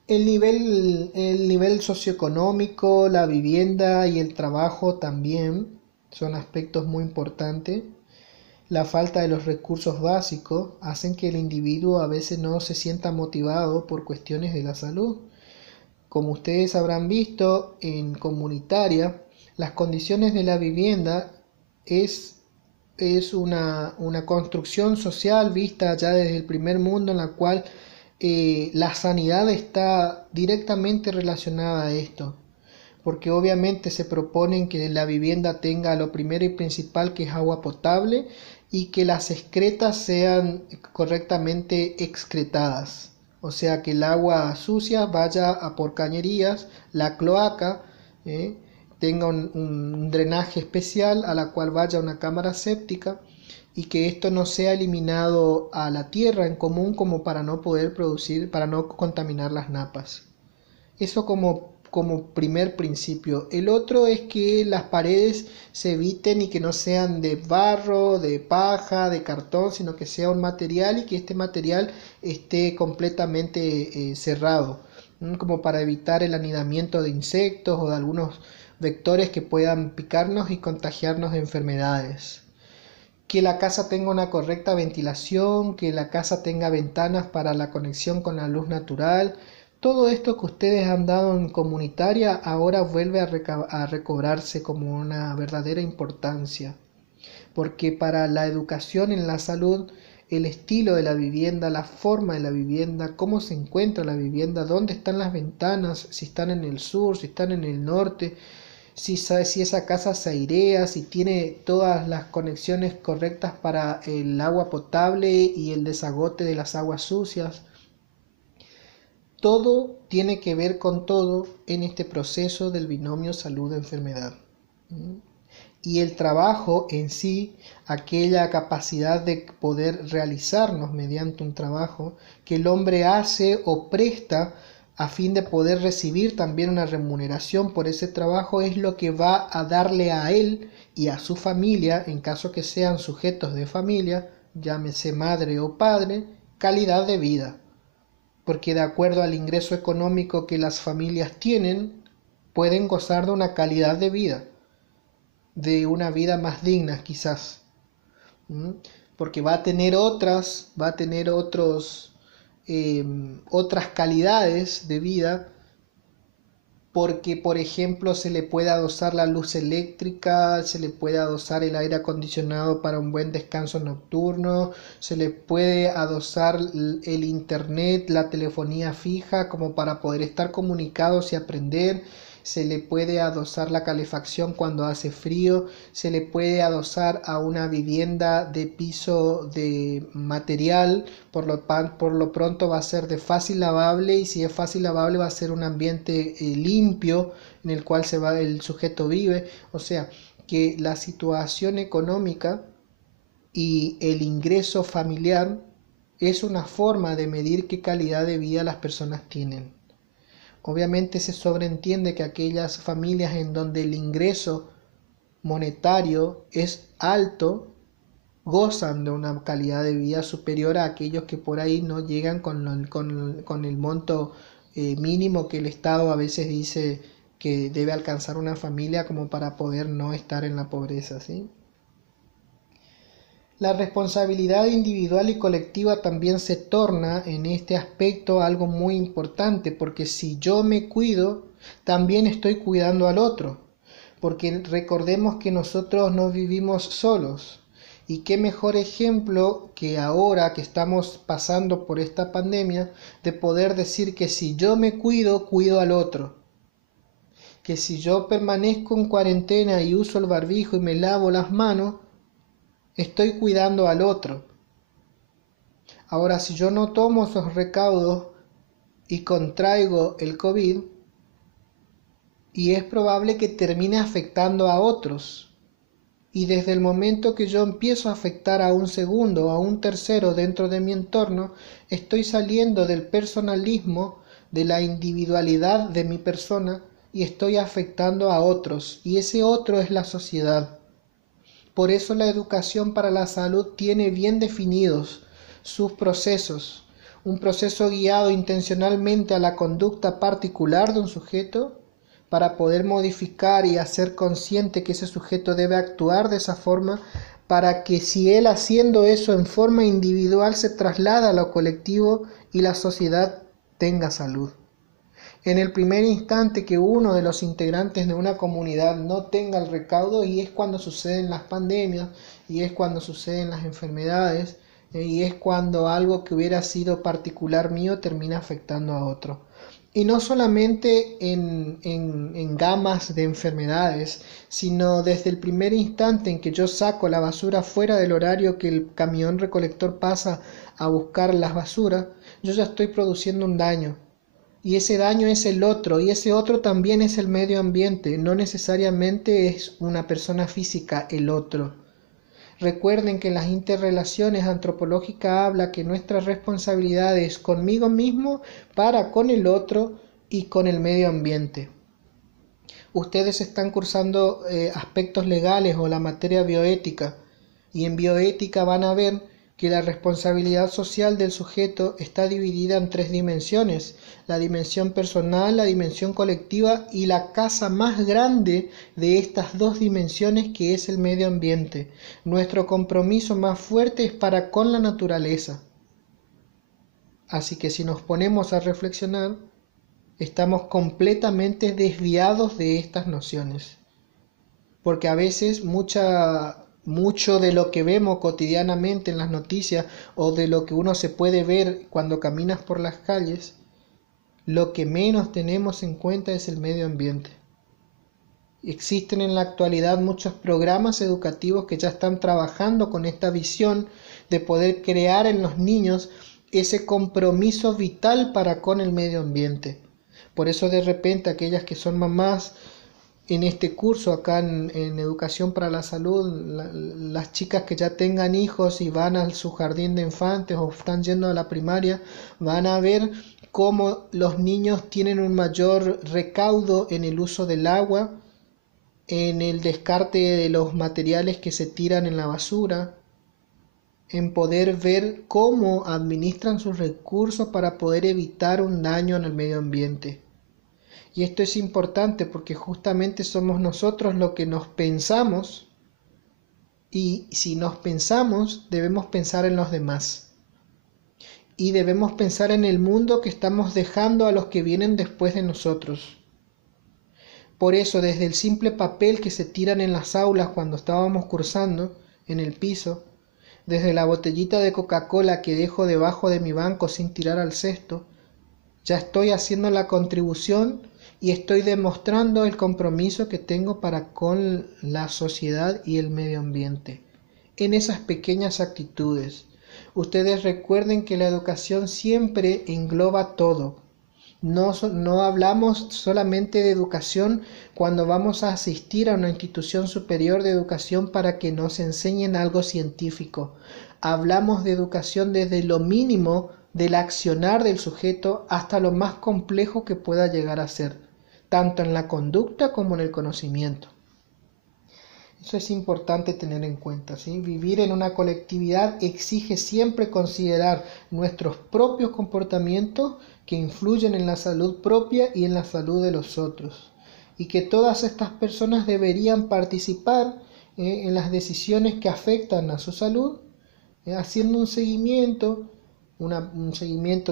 El nivel socioeconómico, la vivienda y el trabajo también son aspectos muy importantes. La falta de los recursos básicos hacen que el individuo a veces no se sienta motivado por cuestiones de la salud. Como ustedes habrán visto en comunitaria, las condiciones de la vivienda es una construcción social vista ya desde el primer mundo, en la cual la sanidad está directamente relacionada a esto, porque obviamente se proponen que la vivienda tenga lo primero y principal, que es agua potable, y que las excretas sean correctamente excretadas, o sea que el agua sucia vaya a por cañerías, la cloaca tenga un drenaje especial a la cual vaya una cámara séptica, y que esto no sea eliminado a la tierra en común como para no poder producir, para no contaminar las napas. Eso como primer principio. El otro es que las paredes se eviten y que no sean de barro, de paja, de cartón, sino que sea un material y que este material esté completamente cerrado, como para evitar el anidamiento de insectos o de algunos vectores que puedan picarnos y contagiarnos de enfermedades. Que la casa tenga una correcta ventilación, que la casa tenga ventanas para la conexión con la luz natural. Todo esto que ustedes han dado en comunitaria ahora vuelve a recobrarse como una verdadera importancia, porque para la educación en la salud, el estilo de la vivienda, la forma de la vivienda, cómo se encuentra la vivienda, dónde están las ventanas, si están en el sur, si están en el norte, si esa casa se airea, si tiene todas las conexiones correctas para el agua potable y el desagote de las aguas sucias. Todo tiene que ver con todo en este proceso del binomio salud-enfermedad. Y el trabajo en sí, aquella capacidad de poder realizarnos mediante un trabajo que el hombre hace o presta a fin de poder recibir también una remuneración por ese trabajo, es lo que va a darle a él y a su familia, en caso que sean sujetos de familia, llámese madre o padre, calidad de vida. Porque de acuerdo al ingreso económico que las familias tienen, pueden gozar de una calidad de vida, de una vida más digna quizás. Porque va a tener otras calidades de vida, porque por ejemplo se le puede adosar la luz eléctrica, se le puede adosar el aire acondicionado para un buen descanso nocturno, se le puede adosar el internet, la telefonía fija como para poder estar comunicados y aprender, se le puede adosar la calefacción cuando hace frío, se le puede adosar a una vivienda de piso de material, por lo pronto va a ser de fácil lavable, y si es fácil lavable va a ser un ambiente limpio en el cual el sujeto vive. O sea, que la situación económica y el ingreso familiar es una forma de medir qué calidad de vida las personas tienen. Obviamente se sobreentiende que aquellas familias en donde el ingreso monetario es alto gozan de una calidad de vida superior a aquellos que por ahí no llegan con el monto mínimo que el Estado a veces dice que debe alcanzar una familia como para poder no estar en la pobreza, ¿sí? La responsabilidad individual y colectiva también se torna en este aspecto algo muy importante, porque si yo me cuido, también estoy cuidando al otro, porque recordemos que nosotros no vivimos solos, y qué mejor ejemplo que ahora que estamos pasando por esta pandemia, de poder decir que si yo me cuido, cuido al otro, que si yo permanezco en cuarentena y uso el barbijo y me lavo las manos, estoy cuidando al otro. Ahora, si yo no tomo esos recaudos y contraigo el COVID, y es probable que termine afectando a otros. Y desde el momento que yo empiezo a afectar a un segundo o a un tercero dentro de mi entorno, estoy saliendo del personalismo, de la individualidad de mi persona, y estoy afectando a otros. Y ese otro es la sociedad. Por eso la educación para la salud tiene bien definidos sus procesos, un proceso guiado intencionalmente a la conducta particular de un sujeto para poder modificar y hacer consciente que ese sujeto debe actuar de esa forma, para que si él haciendo eso en forma individual se traslada a lo colectivo y la sociedad tenga salud. En el primer instante que uno de los integrantes de una comunidad no tenga el recaudo, y es cuando suceden las pandemias, y es cuando suceden las enfermedades, y es cuando algo que hubiera sido particular mío termina afectando a otro. Y no solamente en gamas de enfermedades, sino desde el primer instante en que yo saco la basura fuera del horario que el camión recolector pasa a buscar las basuras, yo ya estoy produciendo un daño. Y ese daño es el otro, y ese otro también es el medio ambiente, no necesariamente es una persona física el otro. Recuerden que las interrelaciones antropológicas habla que nuestra responsabilidad es conmigo mismo, para con el otro y con el medio ambiente. Ustedes están cursando aspectos legales o la materia bioética, y en bioética van a ver que la responsabilidad social del sujeto está dividida en 3 dimensiones: la dimensión personal, la dimensión colectiva y la casa más grande de estas 2 dimensiones, que es el medio ambiente. Nuestro compromiso más fuerte es para con la naturaleza. Así que si nos ponemos a reflexionar, estamos completamente desviados de estas nociones, porque a veces mucho de lo que vemos cotidianamente en las noticias, o de lo que uno se puede ver cuando caminas por las calles, lo que menos tenemos en cuenta es el medio ambiente. Existen en la actualidad muchos programas educativos que ya están trabajando con esta visión de poder crear en los niños ese compromiso vital para con el medio ambiente. Por eso de repente aquellas que son mamás en este curso acá en Educación para la Salud, las chicas que ya tengan hijos y van a su jardín de infantes o están yendo a la primaria, van a ver cómo los niños tienen un mayor recaudo en el uso del agua, en el descarte de los materiales que se tiran en la basura, en poder ver cómo administran sus recursos para poder evitar un daño en el medio ambiente. Y esto es importante porque justamente somos nosotros lo que nos pensamos, y si nos pensamos debemos pensar en los demás. Y debemos pensar en el mundo que estamos dejando a los que vienen después de nosotros. Por eso, desde el simple papel que se tiran en las aulas cuando estábamos cursando, en el piso, desde la botellita de Coca-Cola que dejo debajo de mi banco sin tirar al cesto, ya estoy haciendo la contribución y estoy demostrando el compromiso que tengo para con la sociedad y el medio ambiente. En esas pequeñas actitudes, ustedes recuerden que la educación siempre engloba todo. No hablamos solamente de educación cuando vamos a asistir a una institución superior de educación para que nos enseñen algo científico. Hablamos de educación desde lo mínimo del accionar del sujeto hasta lo más complejo que pueda llegar a ser, tanto en la conducta como en el conocimiento. Eso es importante tener en cuenta, ¿sí? Vivir en una colectividad exige siempre considerar nuestros propios comportamientos que influyen en la salud propia y en la salud de los otros. Y que todas estas personas deberían participar en las decisiones que afectan a su salud, haciendo un seguimiento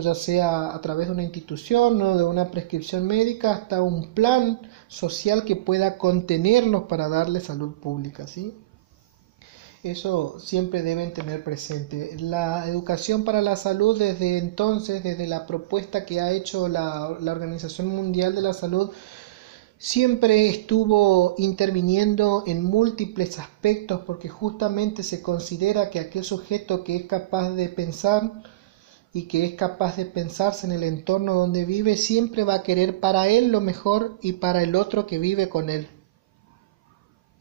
ya sea a través de una institución o de una prescripción médica hasta un plan social que pueda contenerlos para darle salud pública, ¿sí? Eso siempre deben tener presente. La educación para la salud desde entonces, desde la propuesta que ha hecho la Organización Mundial de la Salud, siempre estuvo interviniendo en múltiples aspectos porque justamente se considera que aquel sujeto que es capaz de pensar y que es capaz de pensarse en el entorno donde vive, siempre va a querer para él lo mejor y para el otro que vive con él.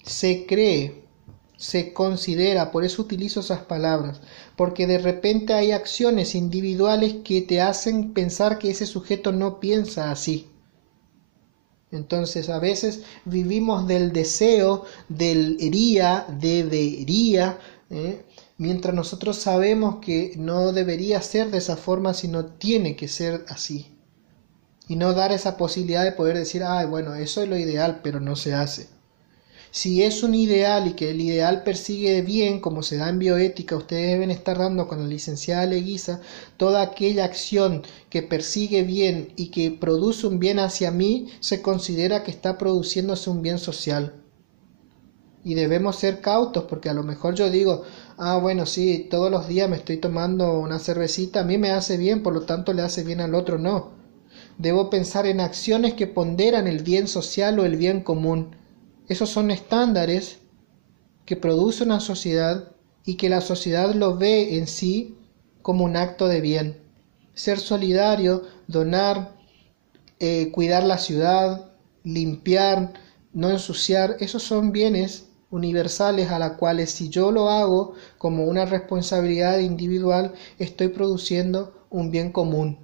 Se cree, se considera, por eso utilizo esas palabras, porque de repente hay acciones individuales que te hacen pensar que ese sujeto no piensa así. Entonces a veces vivimos del deseo, del debería, mientras nosotros sabemos que no debería ser de esa forma, sino tiene que ser así. Y no dar esa posibilidad de poder decir, bueno, eso es lo ideal, pero no se hace. Si es un ideal y que el ideal persigue bien, como se da en bioética, ustedes deben estar dando con la licenciada Leguiza, toda aquella acción que persigue bien y que produce un bien hacia mí, se considera que está produciéndose un bien social. Y debemos ser cautos, porque a lo mejor yo digo, bueno, sí, todos los días me estoy tomando una cervecita, a mí me hace bien, por lo tanto le hace bien al otro, no. Debo pensar en acciones que ponderan el bien social o el bien común. Esos son estándares que produce una sociedad y que la sociedad lo ve en sí como un acto de bien. Ser solidario, donar, cuidar la ciudad, limpiar, no ensuciar, esos son bienes universales a las cuales si yo lo hago como una responsabilidad individual, estoy produciendo un bien común.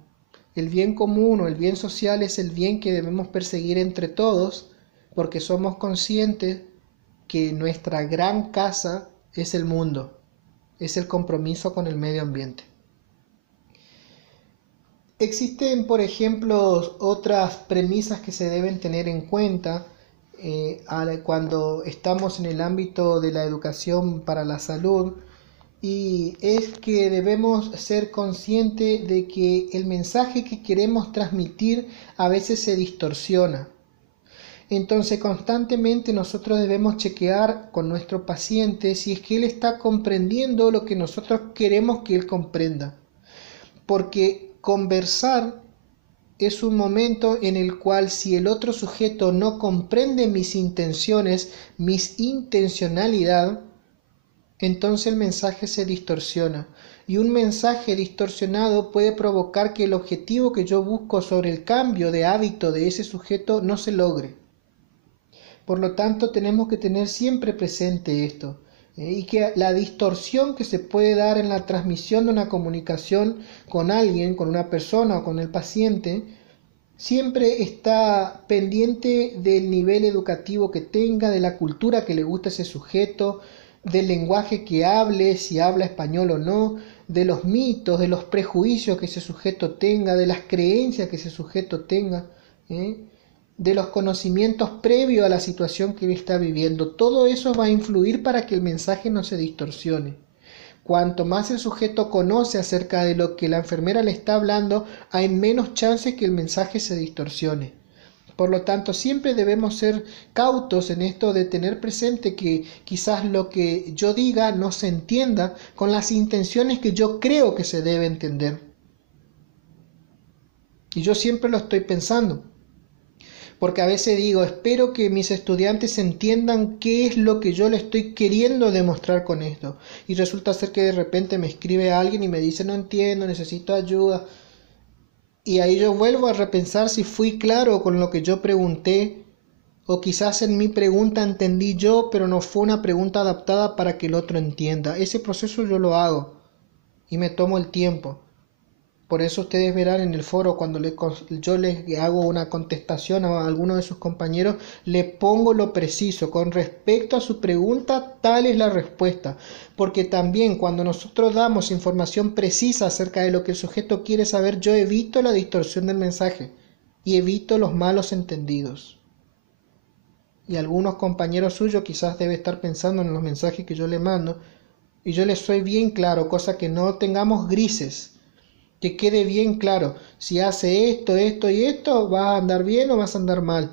El bien común o el bien social es el bien que debemos perseguir entre todos, porque somos conscientes que nuestra gran casa es el mundo, es el compromiso con el medio ambiente. Existen, por ejemplo, otras premisas que se deben tener en cuenta cuando estamos en el ámbito de la educación para la salud, y es que debemos ser conscientes de que el mensaje que queremos transmitir a veces se distorsiona. Entonces constantemente nosotros debemos chequear con nuestro paciente si es que él está comprendiendo lo que nosotros queremos que él comprenda. Porque conversar es un momento en el cual si el otro sujeto no comprende mis intenciones, mis intencionalidad, entonces el mensaje se distorsiona. Y un mensaje distorsionado puede provocar que el objetivo que yo busco sobre el cambio de hábito de ese sujeto no se logre. Por lo tanto, tenemos que tener siempre presente esto. y que la distorsión que se puede dar en la transmisión de una comunicación con alguien, con una persona o con el paciente, siempre está pendiente del nivel educativo que tenga, de la cultura que le gusta a ese sujeto, del lenguaje que hable, si habla español o no, de los mitos, de los prejuicios que ese sujeto tenga, de las creencias que ese sujeto tenga, de los conocimientos previos a la situación que él está viviendo. Todo eso va a influir para que el mensaje no se distorsione. Cuanto más el sujeto conoce acerca de lo que la enfermera le está hablando, hay menos chances que el mensaje se distorsione. Por lo tanto, siempre debemos ser cautos en esto de tener presente que quizás lo que yo diga no se entienda con las intenciones que yo creo que se debe entender. Y yo siempre lo estoy pensando. Porque a veces digo, espero que mis estudiantes entiendan qué es lo que yo le estoy queriendo demostrar con esto. Y resulta ser que de repente me escribe alguien y me dice, no entiendo, necesito ayuda. Y ahí yo vuelvo a repensar si fui claro con lo que yo pregunté, o quizás en mi pregunta entendí yo, pero no fue una pregunta adaptada para que el otro entienda. Ese proceso yo lo hago y me tomo el tiempo. Por eso ustedes verán en el foro cuando yo les hago una contestación a alguno de sus compañeros, le pongo lo preciso. Con respecto a su pregunta, tal es la respuesta. Porque también cuando nosotros damos información precisa acerca de lo que el sujeto quiere saber, yo evito la distorsión del mensaje y evito los malos entendidos. Y algunos compañeros suyos quizás deben estar pensando en los mensajes que yo le mando, y yo les soy bien claro, cosa que no tengamos grises. Que quede bien claro, si hace esto, esto y esto, ¿vas a andar bien o vas a andar mal?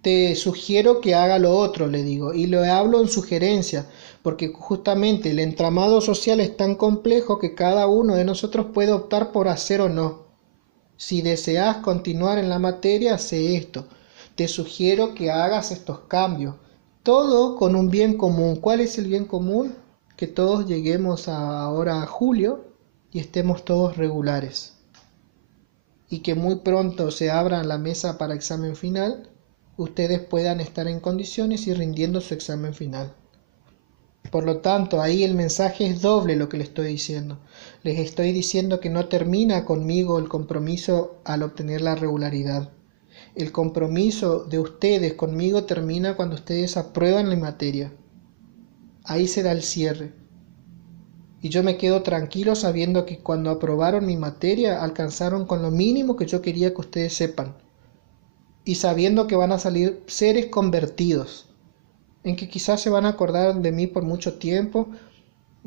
Te sugiero que haga lo otro, le digo, y le hablo en sugerencia, porque justamente el entramado social es tan complejo que cada uno de nosotros puede optar por hacer o no. Si deseas continuar en la materia, hace esto. Te sugiero que hagas estos cambios. Todo con un bien común. ¿Cuál es el bien común? Que todos lleguemos ahora a julio y estemos todos regulares. Y que muy pronto se abra la mesa para examen final, ustedes puedan estar en condiciones y rindiendo su examen final. Por lo tanto, ahí el mensaje es doble lo que les estoy diciendo. Les estoy diciendo que no termina conmigo el compromiso al obtener la regularidad. El compromiso de ustedes conmigo termina cuando ustedes aprueban la materia. Ahí será el cierre. Y yo me quedo tranquilo sabiendo que cuando aprobaron mi materia alcanzaron con lo mínimo que yo quería que ustedes sepan. Y sabiendo que van a salir seres convertidos, en que quizás se van a acordar de mí por mucho tiempo.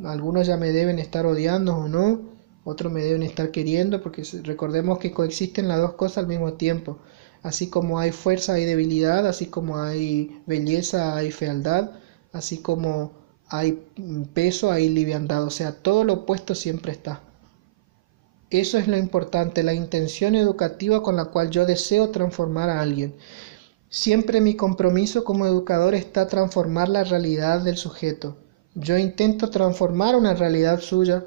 Algunos ya me deben estar odiando o no, otros me deben estar queriendo, porque recordemos que coexisten las dos cosas al mismo tiempo. Así como hay fuerza hay debilidad, así como hay belleza hay fealdad, así como hay peso hay liviandad, o sea, todo lo opuesto siempre está. Eso es lo importante, la intención educativa con la cual yo deseo transformar a alguien. Siempre mi compromiso como educador está transformar la realidad del sujeto. Yo intento transformar una realidad suya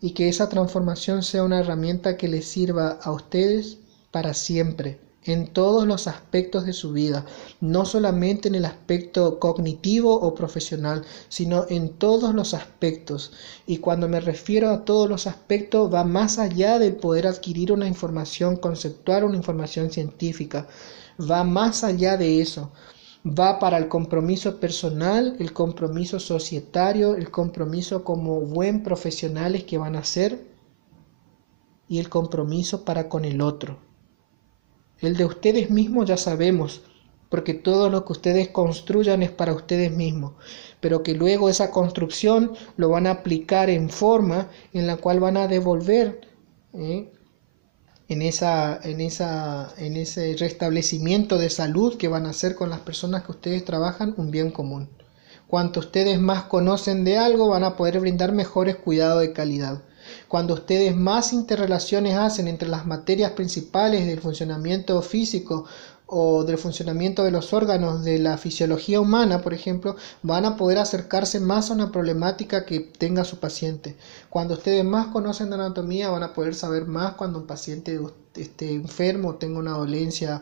y que esa transformación sea una herramienta que les sirva a ustedes para siempre, en todos los aspectos de su vida, no solamente en el aspecto cognitivo o profesional, sino en todos los aspectos. Y cuando me refiero a todos los aspectos, va más allá del poder adquirir una información conceptual, una información científica. Va más allá de eso. Va para el compromiso personal, el compromiso societario, el compromiso como buen profesionales que van a ser y el compromiso para con el otro. El de ustedes mismos ya sabemos, porque todo lo que ustedes construyan es para ustedes mismos, pero que luego esa construcción lo van a aplicar en forma en la cual van a devolver en ese restablecimiento de salud que van a hacer con las personas que ustedes trabajan un bien común. Cuanto ustedes más conocen de algo, van a poder brindar mejores cuidados de calidad. Cuando ustedes más interrelaciones hacen entre las materias principales del funcionamiento físico o del funcionamiento de los órganos de la fisiología humana, por ejemplo, van a poder acercarse más a una problemática que tenga su paciente. Cuando ustedes más conocen de anatomía, van a poder saber más cuando un paciente esté enfermo o tenga una dolencia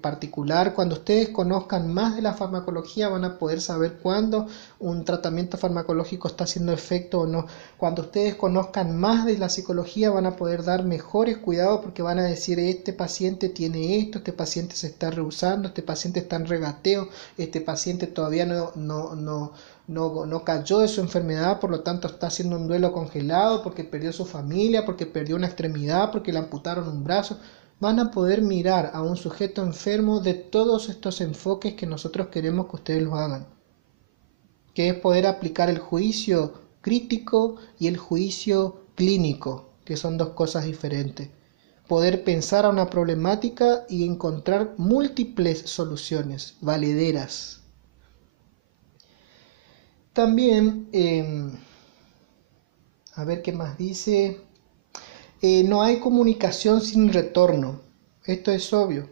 particular. Cuando ustedes conozcan más de la farmacología van a poder saber cuándo un tratamiento farmacológico está haciendo efecto o no. Cuando ustedes conozcan más de la psicología van a poder dar mejores cuidados porque van a decir este paciente tiene esto, este paciente se está rehusando, este paciente está en regateo, este paciente todavía no cayó de su enfermedad, por lo tanto está haciendo un duelo congelado porque perdió su familia, porque perdió una extremidad, porque le amputaron un brazo. Van a poder mirar a un sujeto enfermo de todos estos enfoques que nosotros queremos que ustedes lo hagan, que es poder aplicar el juicio crítico y el juicio clínico, que son dos cosas diferentes. Poder pensar a una problemática y encontrar múltiples soluciones valederas. También, a ver qué más dice. No hay comunicación sin retorno. Esto es obvio.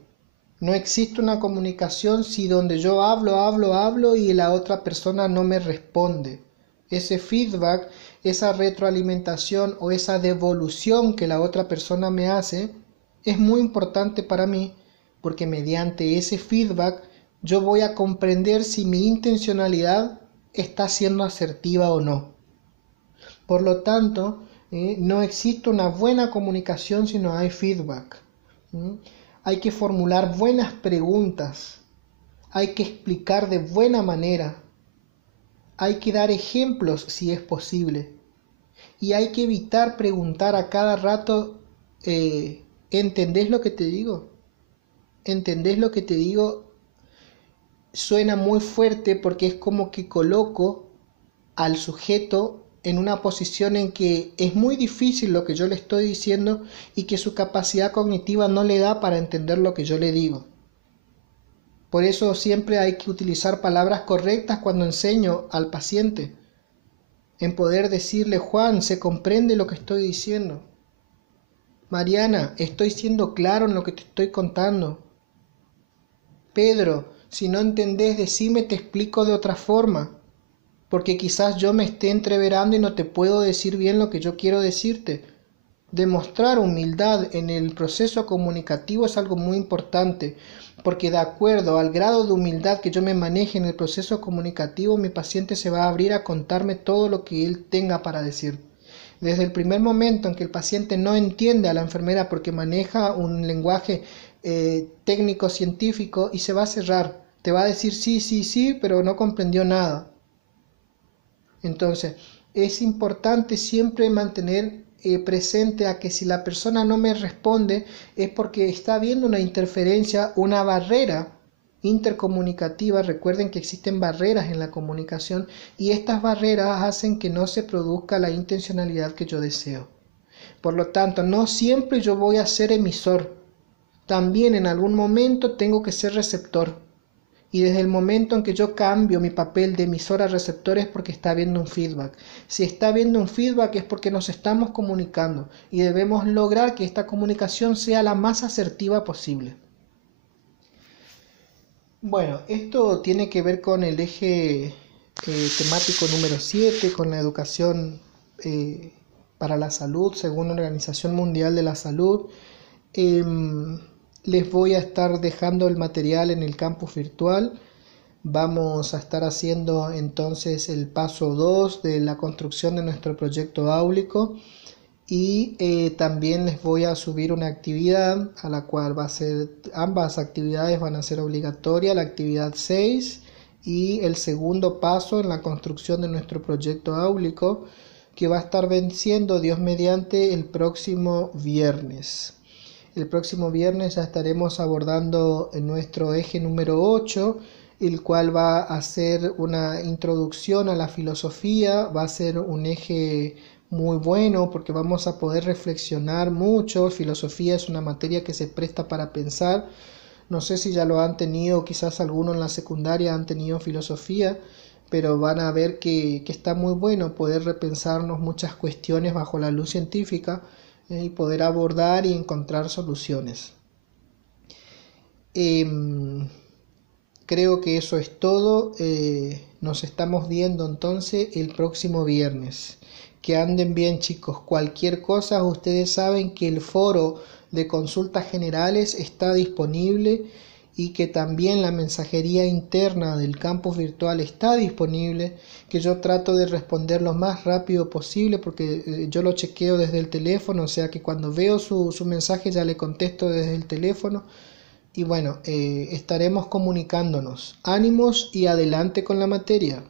No existe una comunicación si donde yo hablo y la otra persona no me responde. Ese feedback, esa retroalimentación o esa devolución que la otra persona me hace es muy importante para mí porque mediante ese feedback yo voy a comprender si mi intencionalidad está siendo asertiva o no. Por lo tanto, no existe una buena comunicación si no hay feedback. Hay que formular buenas preguntas, hay que explicar de buena manera, hay que dar ejemplos si es posible y hay que evitar preguntar a cada rato, ¿entendés lo que te digo? ¿Entendés lo que te digo? Suena muy fuerte porque es como que coloco al sujeto en una posición en que es muy difícil lo que yo le estoy diciendo y que su capacidad cognitiva no le da para entender lo que yo le digo. Por eso siempre hay que utilizar palabras correctas cuando enseño al paciente, en poder decirle: Juan, ¿se comprende lo que estoy diciendo? Mariana, estoy siendo claro en lo que te estoy contando. Pedro, si no entendés, decime, te explico de otra forma. Porque quizás yo me esté entreverando y no te puedo decir bien lo que yo quiero decirte. Demostrar humildad en el proceso comunicativo es algo muy importante, porque de acuerdo al grado de humildad que yo me maneje en el proceso comunicativo, mi paciente se va a abrir a contarme todo lo que él tenga para decir. Desde el primer momento en que el paciente no entiende a la enfermera porque maneja un lenguaje técnico científico y se va a cerrar, te va a decir sí, pero no comprendió nada. Entonces, es importante siempre mantener presente a que si la persona no me responde es porque está habiendo una interferencia, una barrera intercomunicativa. Recuerden que existen barreras en la comunicación y estas barreras hacen que no se produzca la intencionalidad que yo deseo. Por lo tanto, no siempre yo voy a ser emisor. También en algún momento tengo que ser receptor. Y desde el momento en que yo cambio mi papel de emisor a receptor es porque está habiendo un feedback. Si está habiendo un feedback es porque nos estamos comunicando y debemos lograr que esta comunicación sea la más asertiva posible. Bueno, esto tiene que ver con el eje temático número 7, con la educación para la salud, según la Organización Mundial de la Salud. Les voy a estar dejando el material en el campus virtual. Vamos a estar haciendo entonces el paso 2 de la construcción de nuestro proyecto áulico y también les voy a subir una actividad a la cual va a ser, ambas actividades van a ser obligatorias, la actividad 6 y el segundo paso en la construcción de nuestro proyecto áulico, que va a estar venciendo, Dios mediante, el próximo viernes. El próximo viernes ya estaremos abordando nuestro eje número 8, el cual va a ser una introducción a la filosofía. Va a ser un eje muy bueno porque vamos a poder reflexionar mucho. Filosofía es una materia que se presta para pensar. No sé si ya lo han tenido, quizás algunos en la secundaria han tenido filosofía, pero van a ver que está muy bueno poder repensarnos muchas cuestiones bajo la luz científica y poder abordar y encontrar soluciones. Creo que eso es todo. Nos estamos viendo entonces el próximo viernes. Que anden bien, chicos. Cualquier cosa, ustedes saben que el foro de consultas generales está disponible y que también la mensajería interna del campus virtual está disponible, que yo trato de responder lo más rápido posible porque yo lo chequeo desde el teléfono, o sea que cuando veo su mensaje ya le contesto desde el teléfono. Y bueno, estaremos comunicándonos. Ánimos y adelante con la materia.